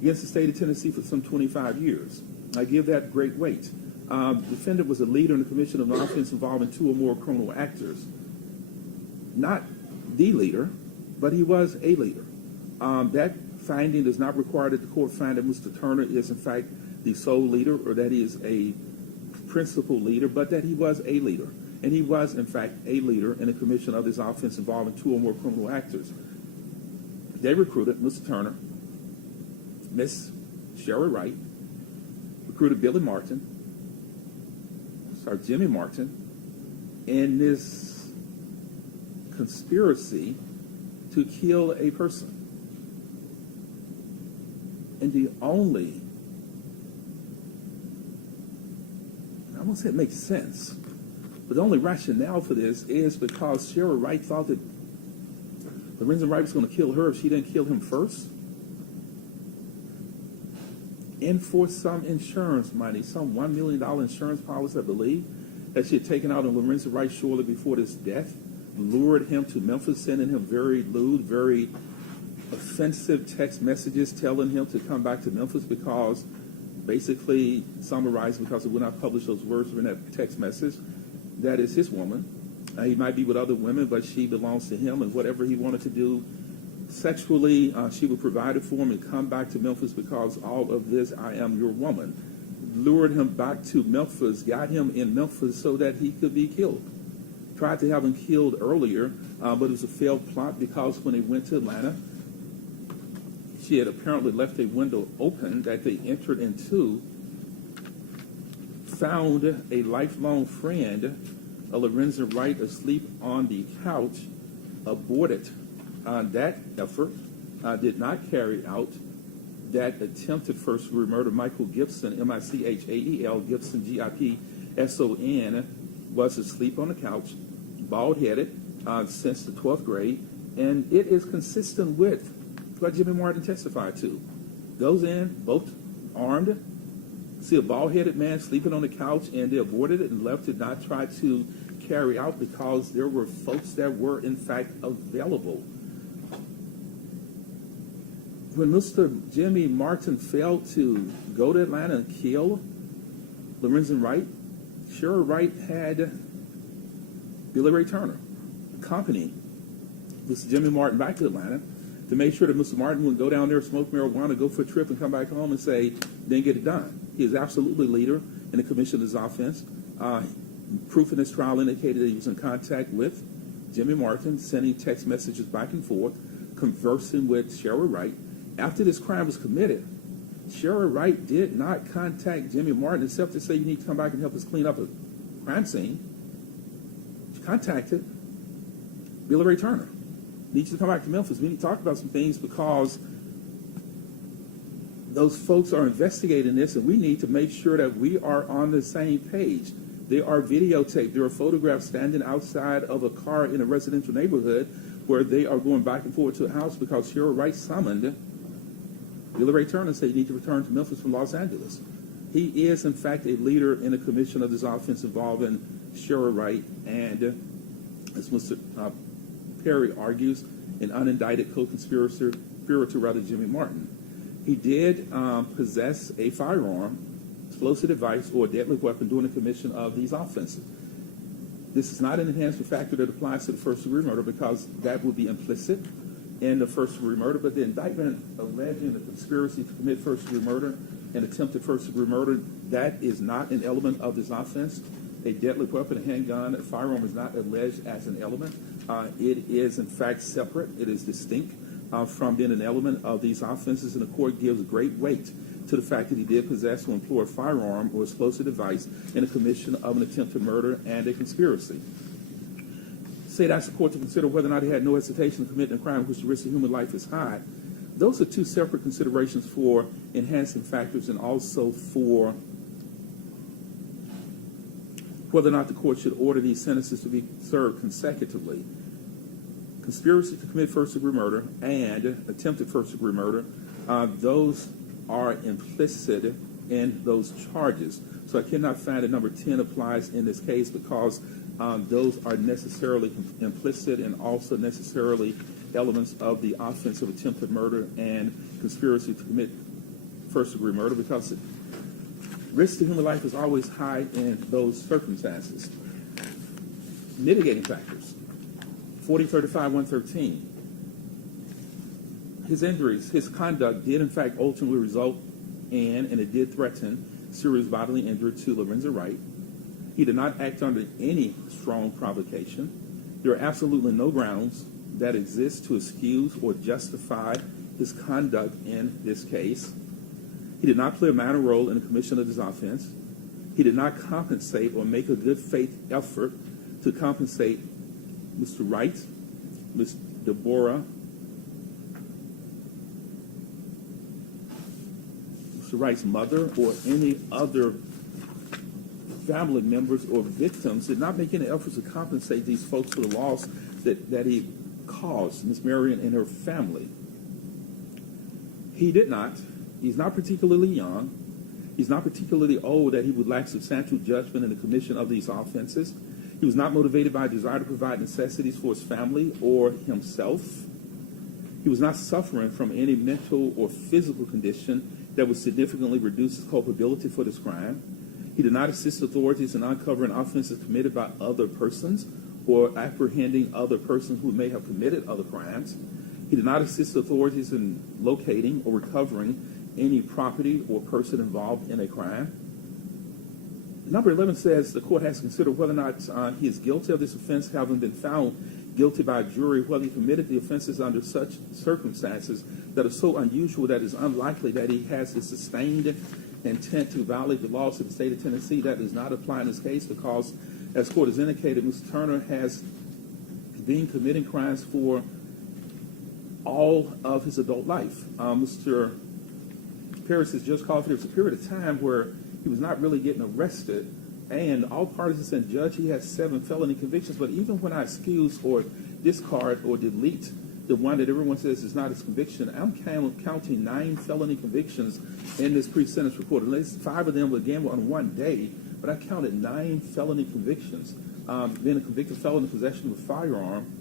against the state of Tennessee for some 25 years. I give that great weight. The defendant was a leader in the commission of an offense involving 2 or more criminal actors. Not the leader, but he was a leader. That finding does not require that the court find that Mr. Turner is in fact the sole leader or that he is a principal leader, but that he was a leader. And he was in fact a leader in the commission of this offense involving 2 or more criminal actors. They recruited Mr. Turner, Miss Sherra Wright, recruited Jimmy Martin, in this conspiracy to kill a person. And the only, I won't say it makes sense, but the only rationale for this is because Sherra Wright thought that Lorenzen Wright was going to kill her if she didn't kill him first. And for some insurance money, some $1 million insurance policy, I believe, that she had taken out on Lorenzen Wright shortly before his death, lured him to Memphis, sending him very lewd, very offensive text messages telling him to come back to Memphis because, basically, summarized, because it would not publish those words in that text message, that is his woman. He might be with other women, but she belongs to him, and whatever he wanted to do sexually, she would provide it for him and come back to Memphis because all of this, I am your woman. Lured him back to Memphis, got him in Memphis so that he could be killed. Tried to have him killed earlier, but it was a failed plot because when they went to Atlanta, she had apparently left a window open that they entered into, found a lifelong friend, Lorenzen Wright, asleep on the couch, aborted that effort, did not carry out that attempted first-degree murder. Michael Gibson, M-I-C-H-A-E-L, Gibson, G-I-P-S-O-N, was asleep on the couch, bald-headed, since the 12th grade, and it is consistent with what Jimmy Martin testified to. Goes in, both armed, see a bald-headed man sleeping on the couch, and they aborted it and left, did not try to carry out because there were folks that were, in fact, available. When Mr. Jimmy Martin failed to go to Atlanta and kill Lorenzen Wright, Sherra Wright had Billy Ray Turner accompany Mr. Jimmy Martin back to Atlanta to make sure that Mr. Martin would go down there, smoke marijuana, go for a trip, and come back home and say, didn't get it done. He is absolutely leader in the commission of this offense. Proof in this trial indicated that he was in contact with Jimmy Martin, sending text messages back and forth, conversing with Sherra Wright. After this crime was committed, Sherra Wright did not contact Jimmy Martin except to say, you need to come back and help us clean up a crime scene. She contacted Billy Ray Turner. Need you to come back to Memphis. We need to talk about some things because those folks are investigating this, and we need to make sure that we are on the same page. There are videotaped. There are photographs standing outside of a car in a residential neighborhood where they are going back and forth to a house because Sherra Wright summoned Billy Ray Turner and said, you need to return to Memphis from Los Angeles. He is, in fact, a leader in the commission of this offense involving Sherra Wright and, as Mr. Perry argues, an unindicted co-conspirator to Jimmy Martin. He did possess a firearm, explosive device, or a deadly weapon during the commission of these offenses. This is not an enhancement factor that applies to the first-degree murder because that would be implicit in the first-degree murder, but the indictment alleging the conspiracy to commit first-degree murder and attempted first-degree murder, that is not an element of this offense. A deadly weapon, a handgun, a firearm is not alleged as an element. It is, in fact, separate. It is distinct from being an element of these offenses, and the court gives great weight to the fact that he did possess or employ a firearm or explosive device in the commission of an attempted murder and a conspiracy. State asks the court to consider whether or not he had no hesitation in committing a crime in which the risk of human life is high. Those are two separate considerations for enhancing factors and also for whether or not the court should order these sentences to be served consecutively. Conspiracy to commit first-degree murder and attempted first-degree murder, those are implicit in those charges. So I cannot find that number 10 applies in this case because those are necessarily implicit and also necessarily elements of the offense of attempted murder and conspiracy to commit first-degree murder, because risk to human life is always high in those circumstances. Mitigating factors. 40-35-113. His injuries, his conduct did in fact ultimately result in, and it did threaten, serious bodily injury to Lorenzen Wright. He did not act under any strong provocation. There are absolutely no grounds that exist to excuse or justify his conduct in this case. He did not play a minor role in the commission of this offense. He did not compensate or make a good faith effort to compensate Mr. Wright, Ms. Deborah, Mr. Wright's mother, or any other family members or victims. Did not make any efforts to compensate these folks for the loss that he caused Miss Marion and her family. He did not. He's not particularly young. He's not particularly old that he would lack substantial judgment in the commission of these offenses. He was not motivated by a desire to provide necessities for his family or himself. He was not suffering from any mental or physical condition that would significantly reduce his culpability for this crime. He did not assist authorities in uncovering offenses committed by other persons or apprehending other persons who may have committed other crimes. He did not assist authorities in locating or recovering any property or person involved in a crime. Number 11 says the court has to consider whether or not he is guilty of this offense, having been found guilty by a jury, whether he committed the offenses under such circumstances that are so unusual that it's unlikely that he has a sustained intent to violate the laws of the state of Tennessee. That does not apply in this case because, as court has indicated, Mr. Turner has been committing crimes for all of his adult life. Mr. Paris has just called for there was a period of time where he was not really getting arrested, and all parties have said, Judge, he has 7 felony convictions, but even when I excuse or discard or delete the one that everyone says is not his conviction, I'm counting 9 felony convictions in this pre-sentence report. At least 5 of them, again, were on one day, but I counted 9 felony convictions. Being a convicted felon in possession of a firearm,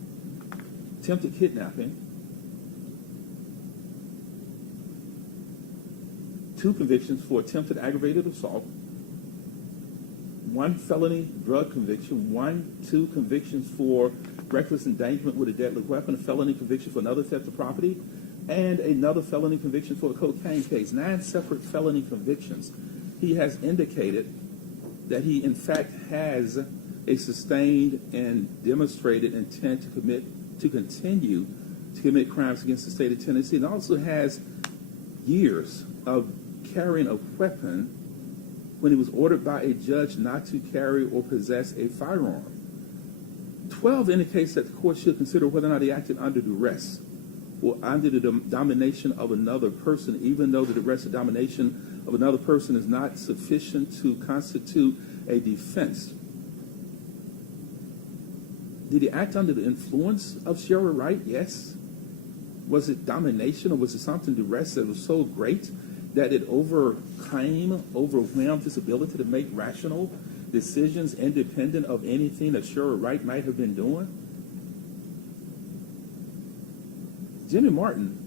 attempted kidnapping, 2 convictions for attempted aggravated assault, 1 felony drug conviction, 2 convictions for reckless endangerment with a deadly weapon, a felony conviction for another theft of property, and another felony conviction for a cocaine case. 9 separate felony convictions. He has indicated that he, in fact, has a sustained and demonstrated intent to continue to commit crimes against the state of Tennessee, and also has years of carrying a weapon when he was ordered by a judge not to carry or possess a firearm. 12 indicates that the court should consider whether or not he acted under duress or under the domination of another person, even though the duress or domination of another person is not sufficient to constitute a defense. Did he act under the influence of Sherra Wright? Yes. Was it domination, or was it something duress that was so great that it overwhelmed his ability to make rational decisions independent of anything that Sherra Wright might have been doing? Jimmy Martin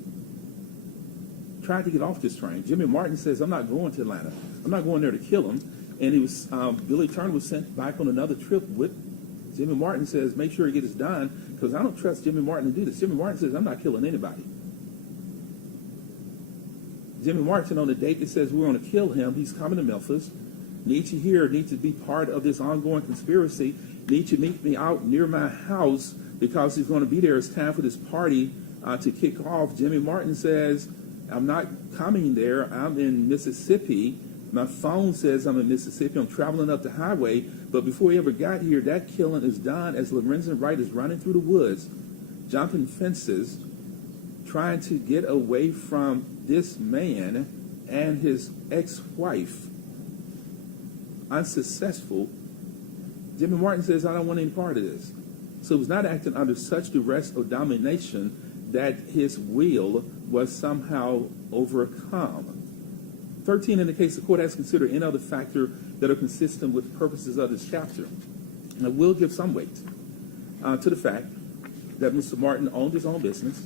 tried to get off this train. Jimmy Martin says, I'm not going to Atlanta. I'm not going there to kill him. And he was Billy Turner was sent back on another trip with Jimmy Martin. Says, make sure he gets this done because I don't trust Jimmy Martin to do this. Jimmy Martin says, I'm not killing anybody. Jimmy Martin, on the date that says we're going to kill him, he's coming to Memphis. Need you here, need to be part of this ongoing conspiracy. Need you meet me out near my house because he's going to be there. It's time for this party to kick off. Jimmy Martin says, I'm not coming there. I'm in Mississippi. My phone says I'm in Mississippi. I'm traveling up the highway. But before he ever got here, that killing is done as Lorenzen Wright is running through the woods, jumping fences, trying to get away from this man and his ex-wife, unsuccessful. Jimmy Martin says, I don't want any part of this. So he was not acting under such duress or domination that his will was somehow overcome. 13 indicates the court has considered any other factor that are consistent with purposes of this chapter. And I will give some weight to the fact that Mr. Martin owned his own business,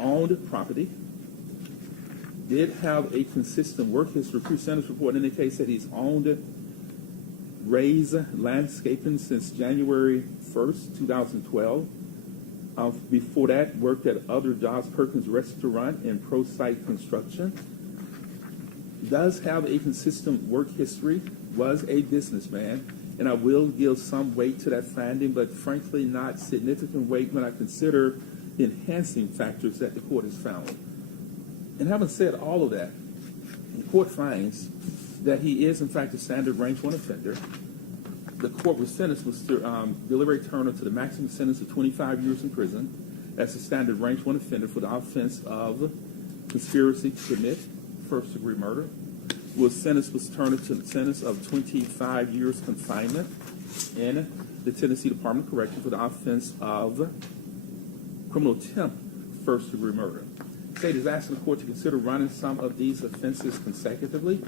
owned property, did have a consistent work history. Pre-sentence report indicates that he's owned Ray's Landscaping since January 1st, 2012. Before that, worked at other jobs, Perkins Restaurant and Pro Site Construction. Does have a consistent work history, was a businessman, and I will give some weight to that finding, but frankly not significant weight when I consider the enhancing factors that the court has found. And having said all of that, the court finds that he is in fact a standard range 1 offender. The court was sentenced Mr. Billy Ray Turner to the maximum sentence of 25 years in prison as a standard range 1 offender for the offense of conspiracy to commit first-degree murder. Was sentenced Mr. Turner to the sentence of 25 years confinement in the Tennessee Department of Correction for the offense of criminal attempt first-degree murder. The state is asking the court to consider running some of these offenses consecutively.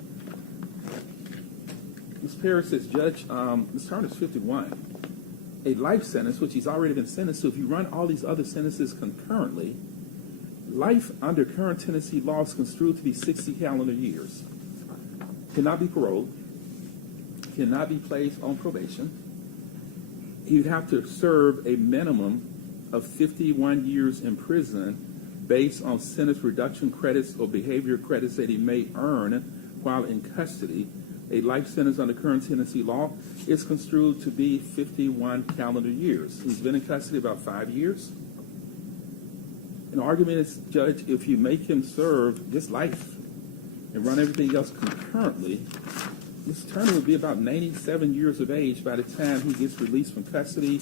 Ms. Perry says, Judge, Ms. Turner's 51. A life sentence, which he's already been sentenced to, if you run all these other sentences concurrently, life under current Tennessee law is construed to be 60 calendar years. Cannot be paroled, cannot be placed on probation. He'd have to serve a minimum of 51 years in prison based on sentence reduction credits or behavior credits that he may earn while in custody. A life sentence under current Tennessee law is construed to be 51 calendar years. He's been in custody about 5 years. An argument is, Judge, if you make him serve this life and run everything else concurrently, Mr. Turner would be about 97 years of age by the time he gets released from custody,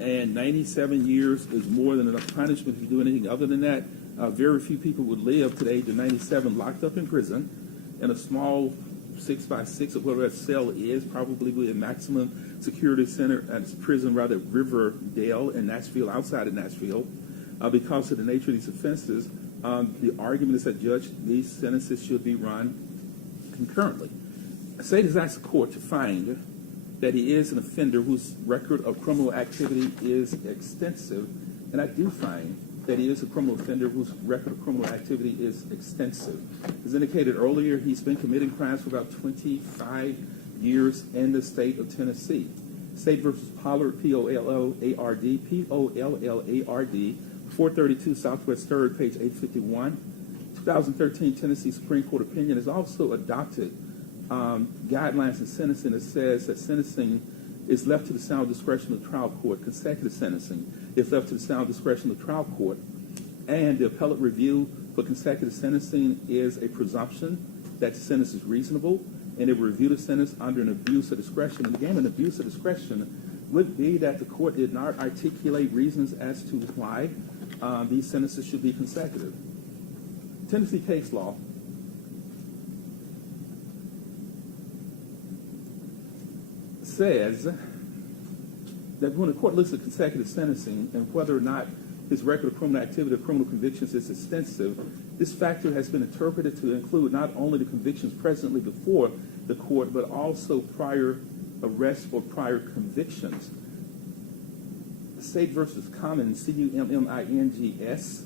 and 97 years is more than enough punishment if you do anything other than that. Very few people would live to the age of 97 locked up in prison in a small 6x6 or whatever that cell is, probably a maximum security center at prison, rather Riverdale in Nashville, outside of Nashville. Because of the nature of these offenses, the argument is that, Judge, these sentences should be run concurrently. The state has asked the court to find that he is an offender whose record of criminal activity is extensive, and I do find that he is a criminal offender whose record of criminal activity is extensive. As indicated earlier, he's been committing crimes for about 25 years in the state of Tennessee. State versus Pollard, P-O-L-L-A-R-D, P-O-L-L-A-R-D, 432 Southwest 3rd, page 851. 2013 Tennessee Supreme Court opinion has also adopted guidelines in sentencing that says that sentencing is left to the sound discretion of the trial court. Consecutive sentencing is left to the sound discretion of the trial court. And the appellate review for consecutive sentencing is a presumption that the sentence is reasonable, and it will review the sentence under an abuse of discretion. And again, an abuse of discretion would be that the court did not articulate reasons as to why these sentences should be consecutive. Tennessee case law says that when the court looks at consecutive sentencing and whether or not his record of criminal activity or criminal convictions is extensive, this factor has been interpreted to include not only the convictions presently before the court, but also prior arrests or prior convictions. State versus Common, C-U-M-M-I-N-G-S,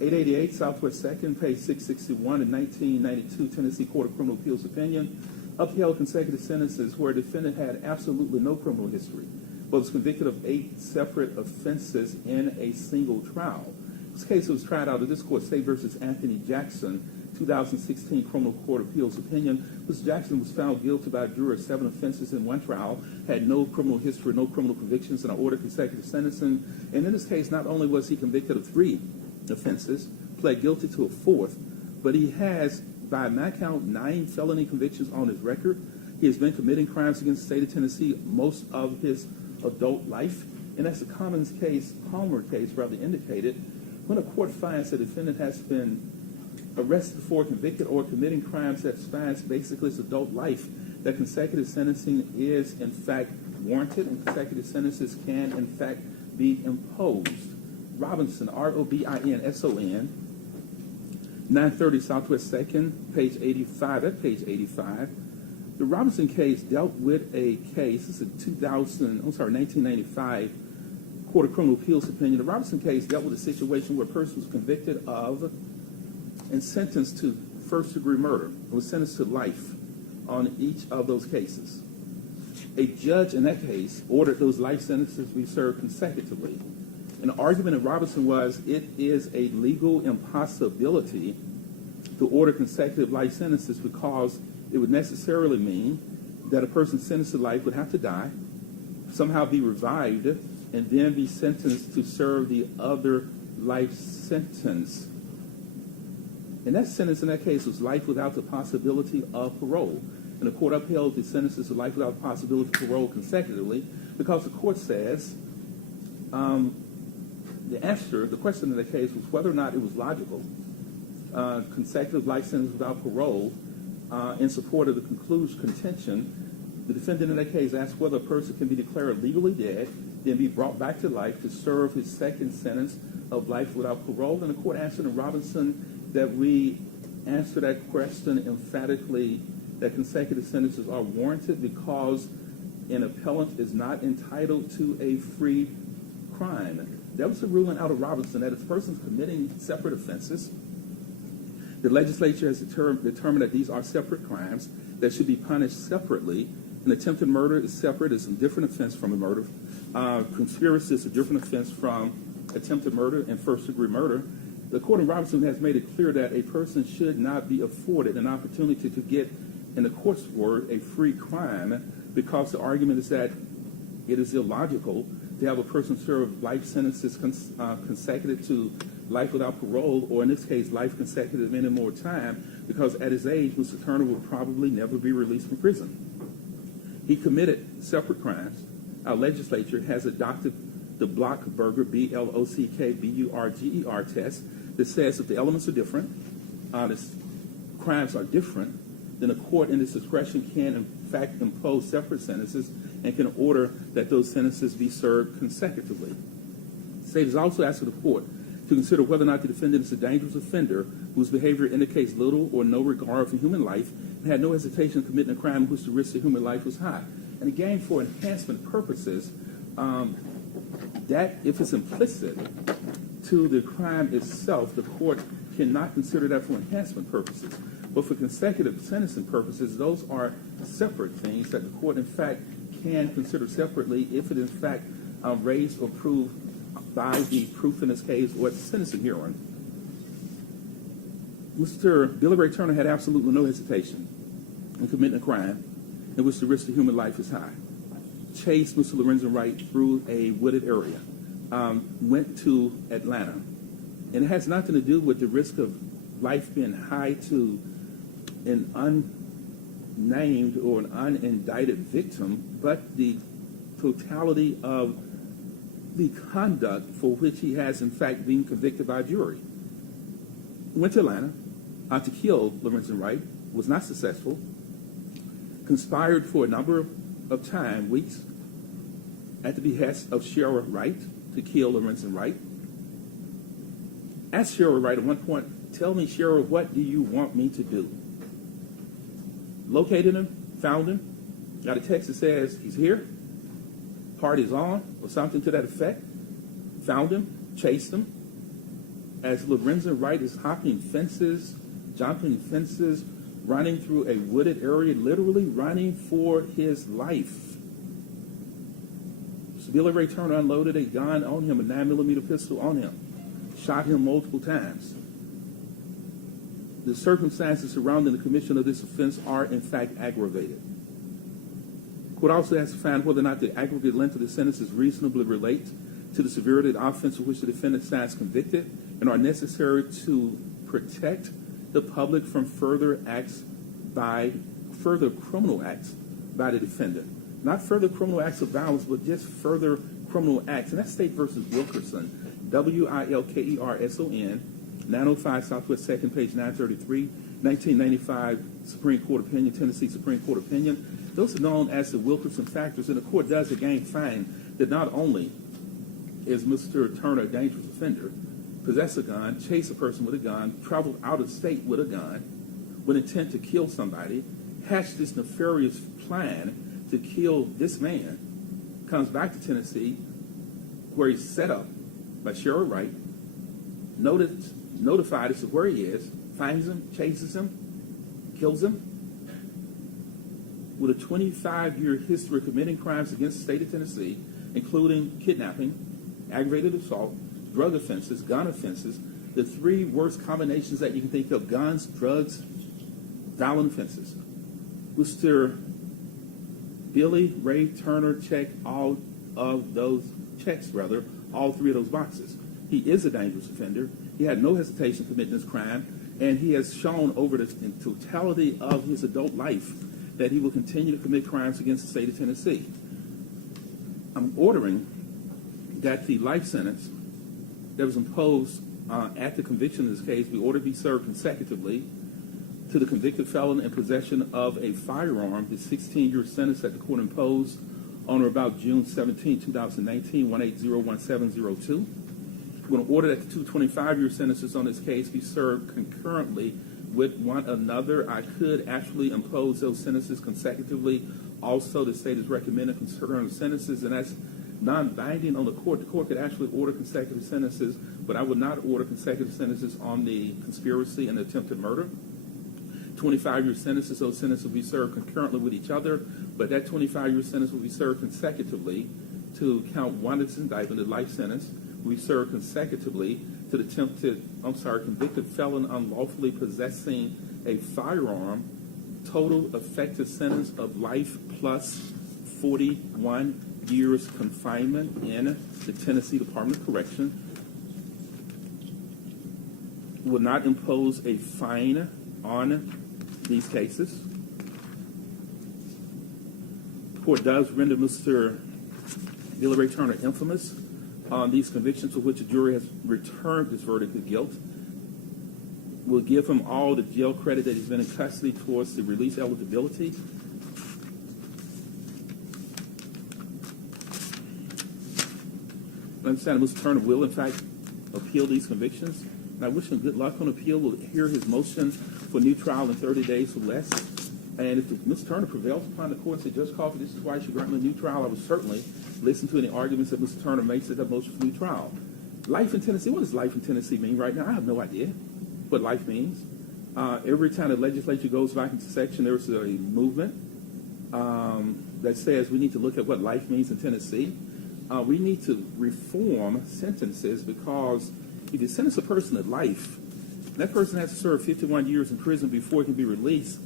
888 Southwest 2nd, page 661, in 1992 Tennessee Court of Criminal Appeals opinion, upheld consecutive sentences where a defendant had absolutely no criminal history, but was convicted of 8 separate offenses in a single trial. This case was tried out of this court, State versus Anthony Jackson, 2016 Criminal Court Appeals opinion. Mr. Jackson was found guilty by a jury of 7 offenses in one trial, had no criminal history, no criminal convictions, and ordered consecutive sentencing. And in this case, not only was he convicted of 3 offenses, pled guilty to a 4th, but he has, by my count, 9 felony convictions on his record. He has been committing crimes against the state of Tennessee most of his adult life, and that's the Commons case, Palmer case, rather indicated, when a court finds the defendant has been arrested for, convicted, or committing crimes that spans basically his adult life, that consecutive sentencing is in fact warranted and consecutive sentences can in fact be imposed. Robinson, R-O-B-I-N-S-O-N, 930 Southwest 2nd, page 85, at page 85. The Robinson case dealt with a case, this is a 1995 Court of Criminal Appeals opinion. The Robinson case dealt with a situation where a person was convicted of and sentenced to first-degree murder and was sentenced to life on each of those cases. A judge in that case ordered those life sentences be served consecutively. And the argument in Robinson was it is a legal impossibility to order consecutive life sentences because it would necessarily mean that a person sentenced to life would have to die, somehow be revived, and then be sentenced to serve the other life sentence. And that sentence in that case was life without the possibility of parole. And the court upheld the sentences to life without the possibility of parole consecutively because the court says the question in the case was whether or not it was logical, consecutive life sentence without parole, in support of the contention. The defendant in that case asked whether a person can be declared legally dead, then be brought back to life to serve his second sentence of life without parole. And the court answered in Robinson that we answer that question emphatically, that consecutive sentences are warranted because an appellant is not entitled to a free crime. That was the ruling out of Robinson, that if a person is committing separate offenses, the legislature has determined that these are separate crimes that should be punished separately. An attempted murder is separate, it's a different offense from a murder. Conspiracy is a different offense from attempted murder and first-degree murder. The court in Robinson has made it clear that a person should not be afforded an opportunity to get, in the court's word, a free crime because the argument is that it is illogical to have a person serve life sentences consecutive to life without parole, or in this case, life consecutive any more time, because at his age, Mr. Turner will probably never be released from prison. He committed separate crimes. Our legislature has adopted the Blockberger, B-L-O-C-K-B-U-R-G-E-R test that says if the elements are different, the crimes are different, then a court in its discretion can in fact impose separate sentences and can order that those sentences be served consecutively. The state is also asking the court to consider whether or not the defendant is a dangerous offender whose behavior indicates little or no regard for human life and had no hesitation in committing a crime in which the risk of human life was high. And again, for enhancement purposes, that if it's implicit to the crime itself, the court cannot consider that for enhancement purposes. But for consecutive sentencing purposes, those are separate things that the court, in fact, can consider separately if it, in fact, raised or proved by the proof in this case or at the sentencing hearing. Mr. Billy Ray Turner had absolutely no hesitation in committing a crime in which the risk of human life is high. Chased Mr. Lorenzen Wright through a wooded area, went to Atlanta. And it has nothing to do with the risk of life being high to an unnamed or an unindicted victim, but the totality of the conduct for which he has, in fact, been convicted by a jury. Went to Atlanta to kill Lorenzen Wright, was not successful, conspired for a number of time, weeks, at the behest of Sherra Wright to kill Lorenzen Wright. Asked Sherra Wright at one point, "Tell me, Sherra, what do you want me to do?" Located him, found him, got a text that says, "He's here, party's on," or something to that effect. Found him, chased him. As Lorenzen Wright is hopping fences, jumping fences, running through a wooded area, literally running for his life. So Billy Ray Turner unloaded a gun on him, a 9mm pistol on him, shot him multiple times. The circumstances surrounding the commission of this offense are, in fact, aggravated. The court also has to find whether or not the aggregate length of the sentences reasonably relate to the severity of the offense of which the defendant stands convicted and are necessary to protect the public from further criminal acts by the defendant. Not further criminal acts of violence, but just further criminal acts, and that's State versus Wilkerson, Wilkerson, 905 Southwest 2nd, page 933, 1995 Supreme Court opinion, Tennessee Supreme Court opinion. Those are known as the Wilkerson factors, and the court does again find that not only is Mr. Turner a dangerous offender, possess a gun, chase a person with a gun, travel out of state with a gun, with intent to kill somebody, hatch this nefarious plan to kill this man, comes back to Tennessee, where he's set up by Sherra Wright, notified as to where he is, finds him, chases him, kills him, with a 25-year history of committing crimes against the state of Tennessee, including kidnapping, aggravated assault, drug offenses, gun offenses, the three worst combinations that you can think of: guns, drugs, violent offenses. Mr. Billy Ray Turner checked all three of those boxes. He is a dangerous offender. He had no hesitation committing this crime, and he has shown over the totality of his adult life that he will continue to commit crimes against the state of Tennessee. I'm ordering that the life sentence that was imposed at the conviction in this case be ordered to be served consecutively to the convicted felon in possession of a firearm, the 16-year sentence that the court imposed on or about June 17, 2019, 1801702. We're going to order that the two 25-year sentences on this case be served concurrently with one another. I could actually impose those sentences consecutively. Also, the state is recommending concurrent sentences, and that's non-binding on the court. The court could actually order consecutive sentences, but I would not order consecutive sentences on the conspiracy and attempted murder. 25-year sentences, those sentences will be served concurrently with each other, but that 25-year sentence will be served consecutively to count one of this indictment, the life sentence, will be served consecutively to the convicted felon unlawfully possessing a firearm. Total effective sentence of life plus 41 years confinement in the Tennessee Department of Correction. Will not impose a fine on these cases. The court does render Mr. Billy Ray Turner infamous on these convictions for which a jury has returned his verdict of guilt. Will give him all the jail credit that he's been in custody towards the release eligibility. I understand that Mr. Turner will, in fact, appeal these convictions. And I wish him good luck on appeal. We'll hear his motion for new trial in 30 days or less. And if Mr. Turner prevails upon the court and says, Judge Coffey, this is why you should grant me a new trial, I would certainly listen to any arguments that Mr. Turner makes at that motion for new trial. Life in Tennessee, what does life in Tennessee mean right now? I have no idea what life means. Every time the legislature goes back into session, there's a movement that says we need to look at what life means in Tennessee. We need to reform sentences, because if you sentence a person to life, that person has to serve 51 years in prison before he can be released.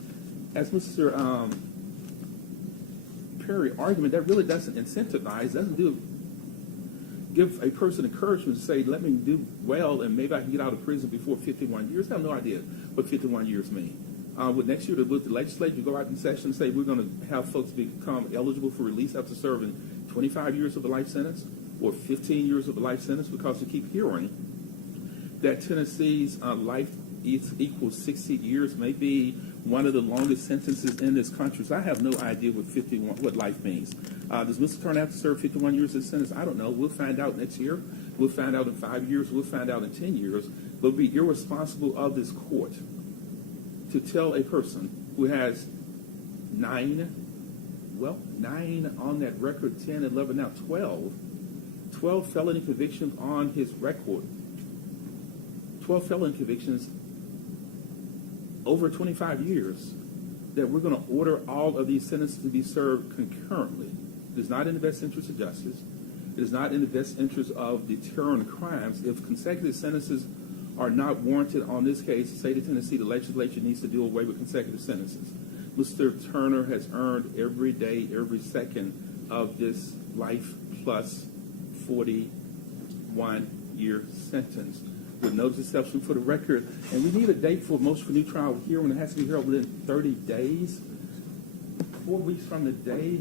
As Mr. Perry argument, that really doesn't incentivize, give a person encouragement to say, let me do well and maybe I can get out of prison before 51 years. I have no idea what 51 years mean. With next year, with the legislature go out in session and say we're going to have folks become eligible for release after serving 25 years of a life sentence or 15 years of a life sentence, because we keep hearing that Tennessee's life equals 60 years, may be one of the longest sentences in this country. So I have no idea what life means. Does Mr. Turner have to serve 51 years of sentence? I don't know. We'll find out next year. We'll find out in 5 years. We'll find out in 10 years. But it would be irresponsible of this court to tell a person who has 9 on that record, 10, 11, now 12 felony convictions on his record, 12 felony convictions over 25 years, that we're going to order all of these sentences to be served concurrently. It is not in the best interest of justice. It is not in the best interest of deterring crimes. If consecutive sentences are not warranted on this case, the state of Tennessee, the legislature needs to do away with consecutive sentences. Mr. Turner has earned every day, every second of this life plus 41-year sentence, with no deception for the record. And we need a date for motion for new trial here, when it has to be held within 30 days. 4 weeks from the day,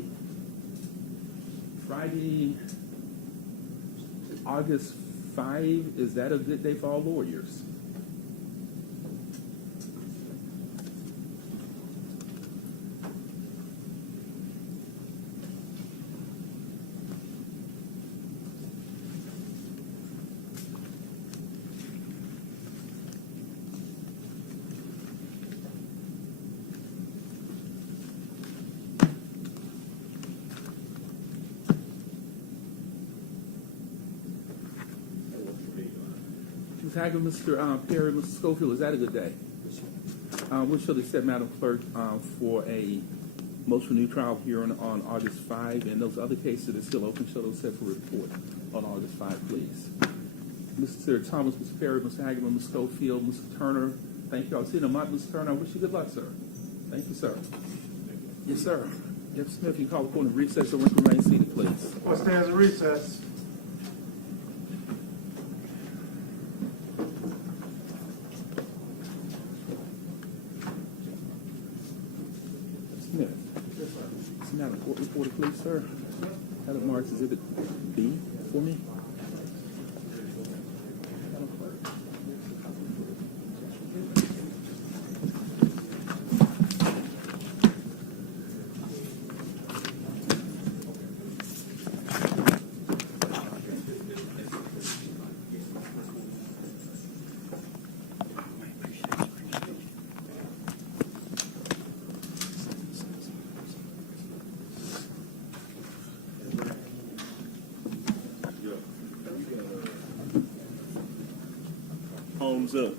Friday, August 5, is that a good day for all lawyers? That works for me. Ms. Hagan, Mr. Perry, Mr. Schofield, is that a good day? What shall they set, Madam Clerk, for a motion for new trial hearing on August 5, and those other cases that are still open, shall those set for report on August 5, please? Mr. Thomas, Mr. Perry, Mr. Hagan, Mr. Schofield, Mr. Turner, thank you all. See you in a month, Mr. Turner. I wish you good luck, sir. Thank you, sir. Yes, sir. Jeff Smith, you call the court in recess, so remain seated, please. Court stands in recess. Smith. Yes, sir. It's not a court reporter, please, sir. Madam Marks, exhibit B for me. Madam Clerk. Homes up.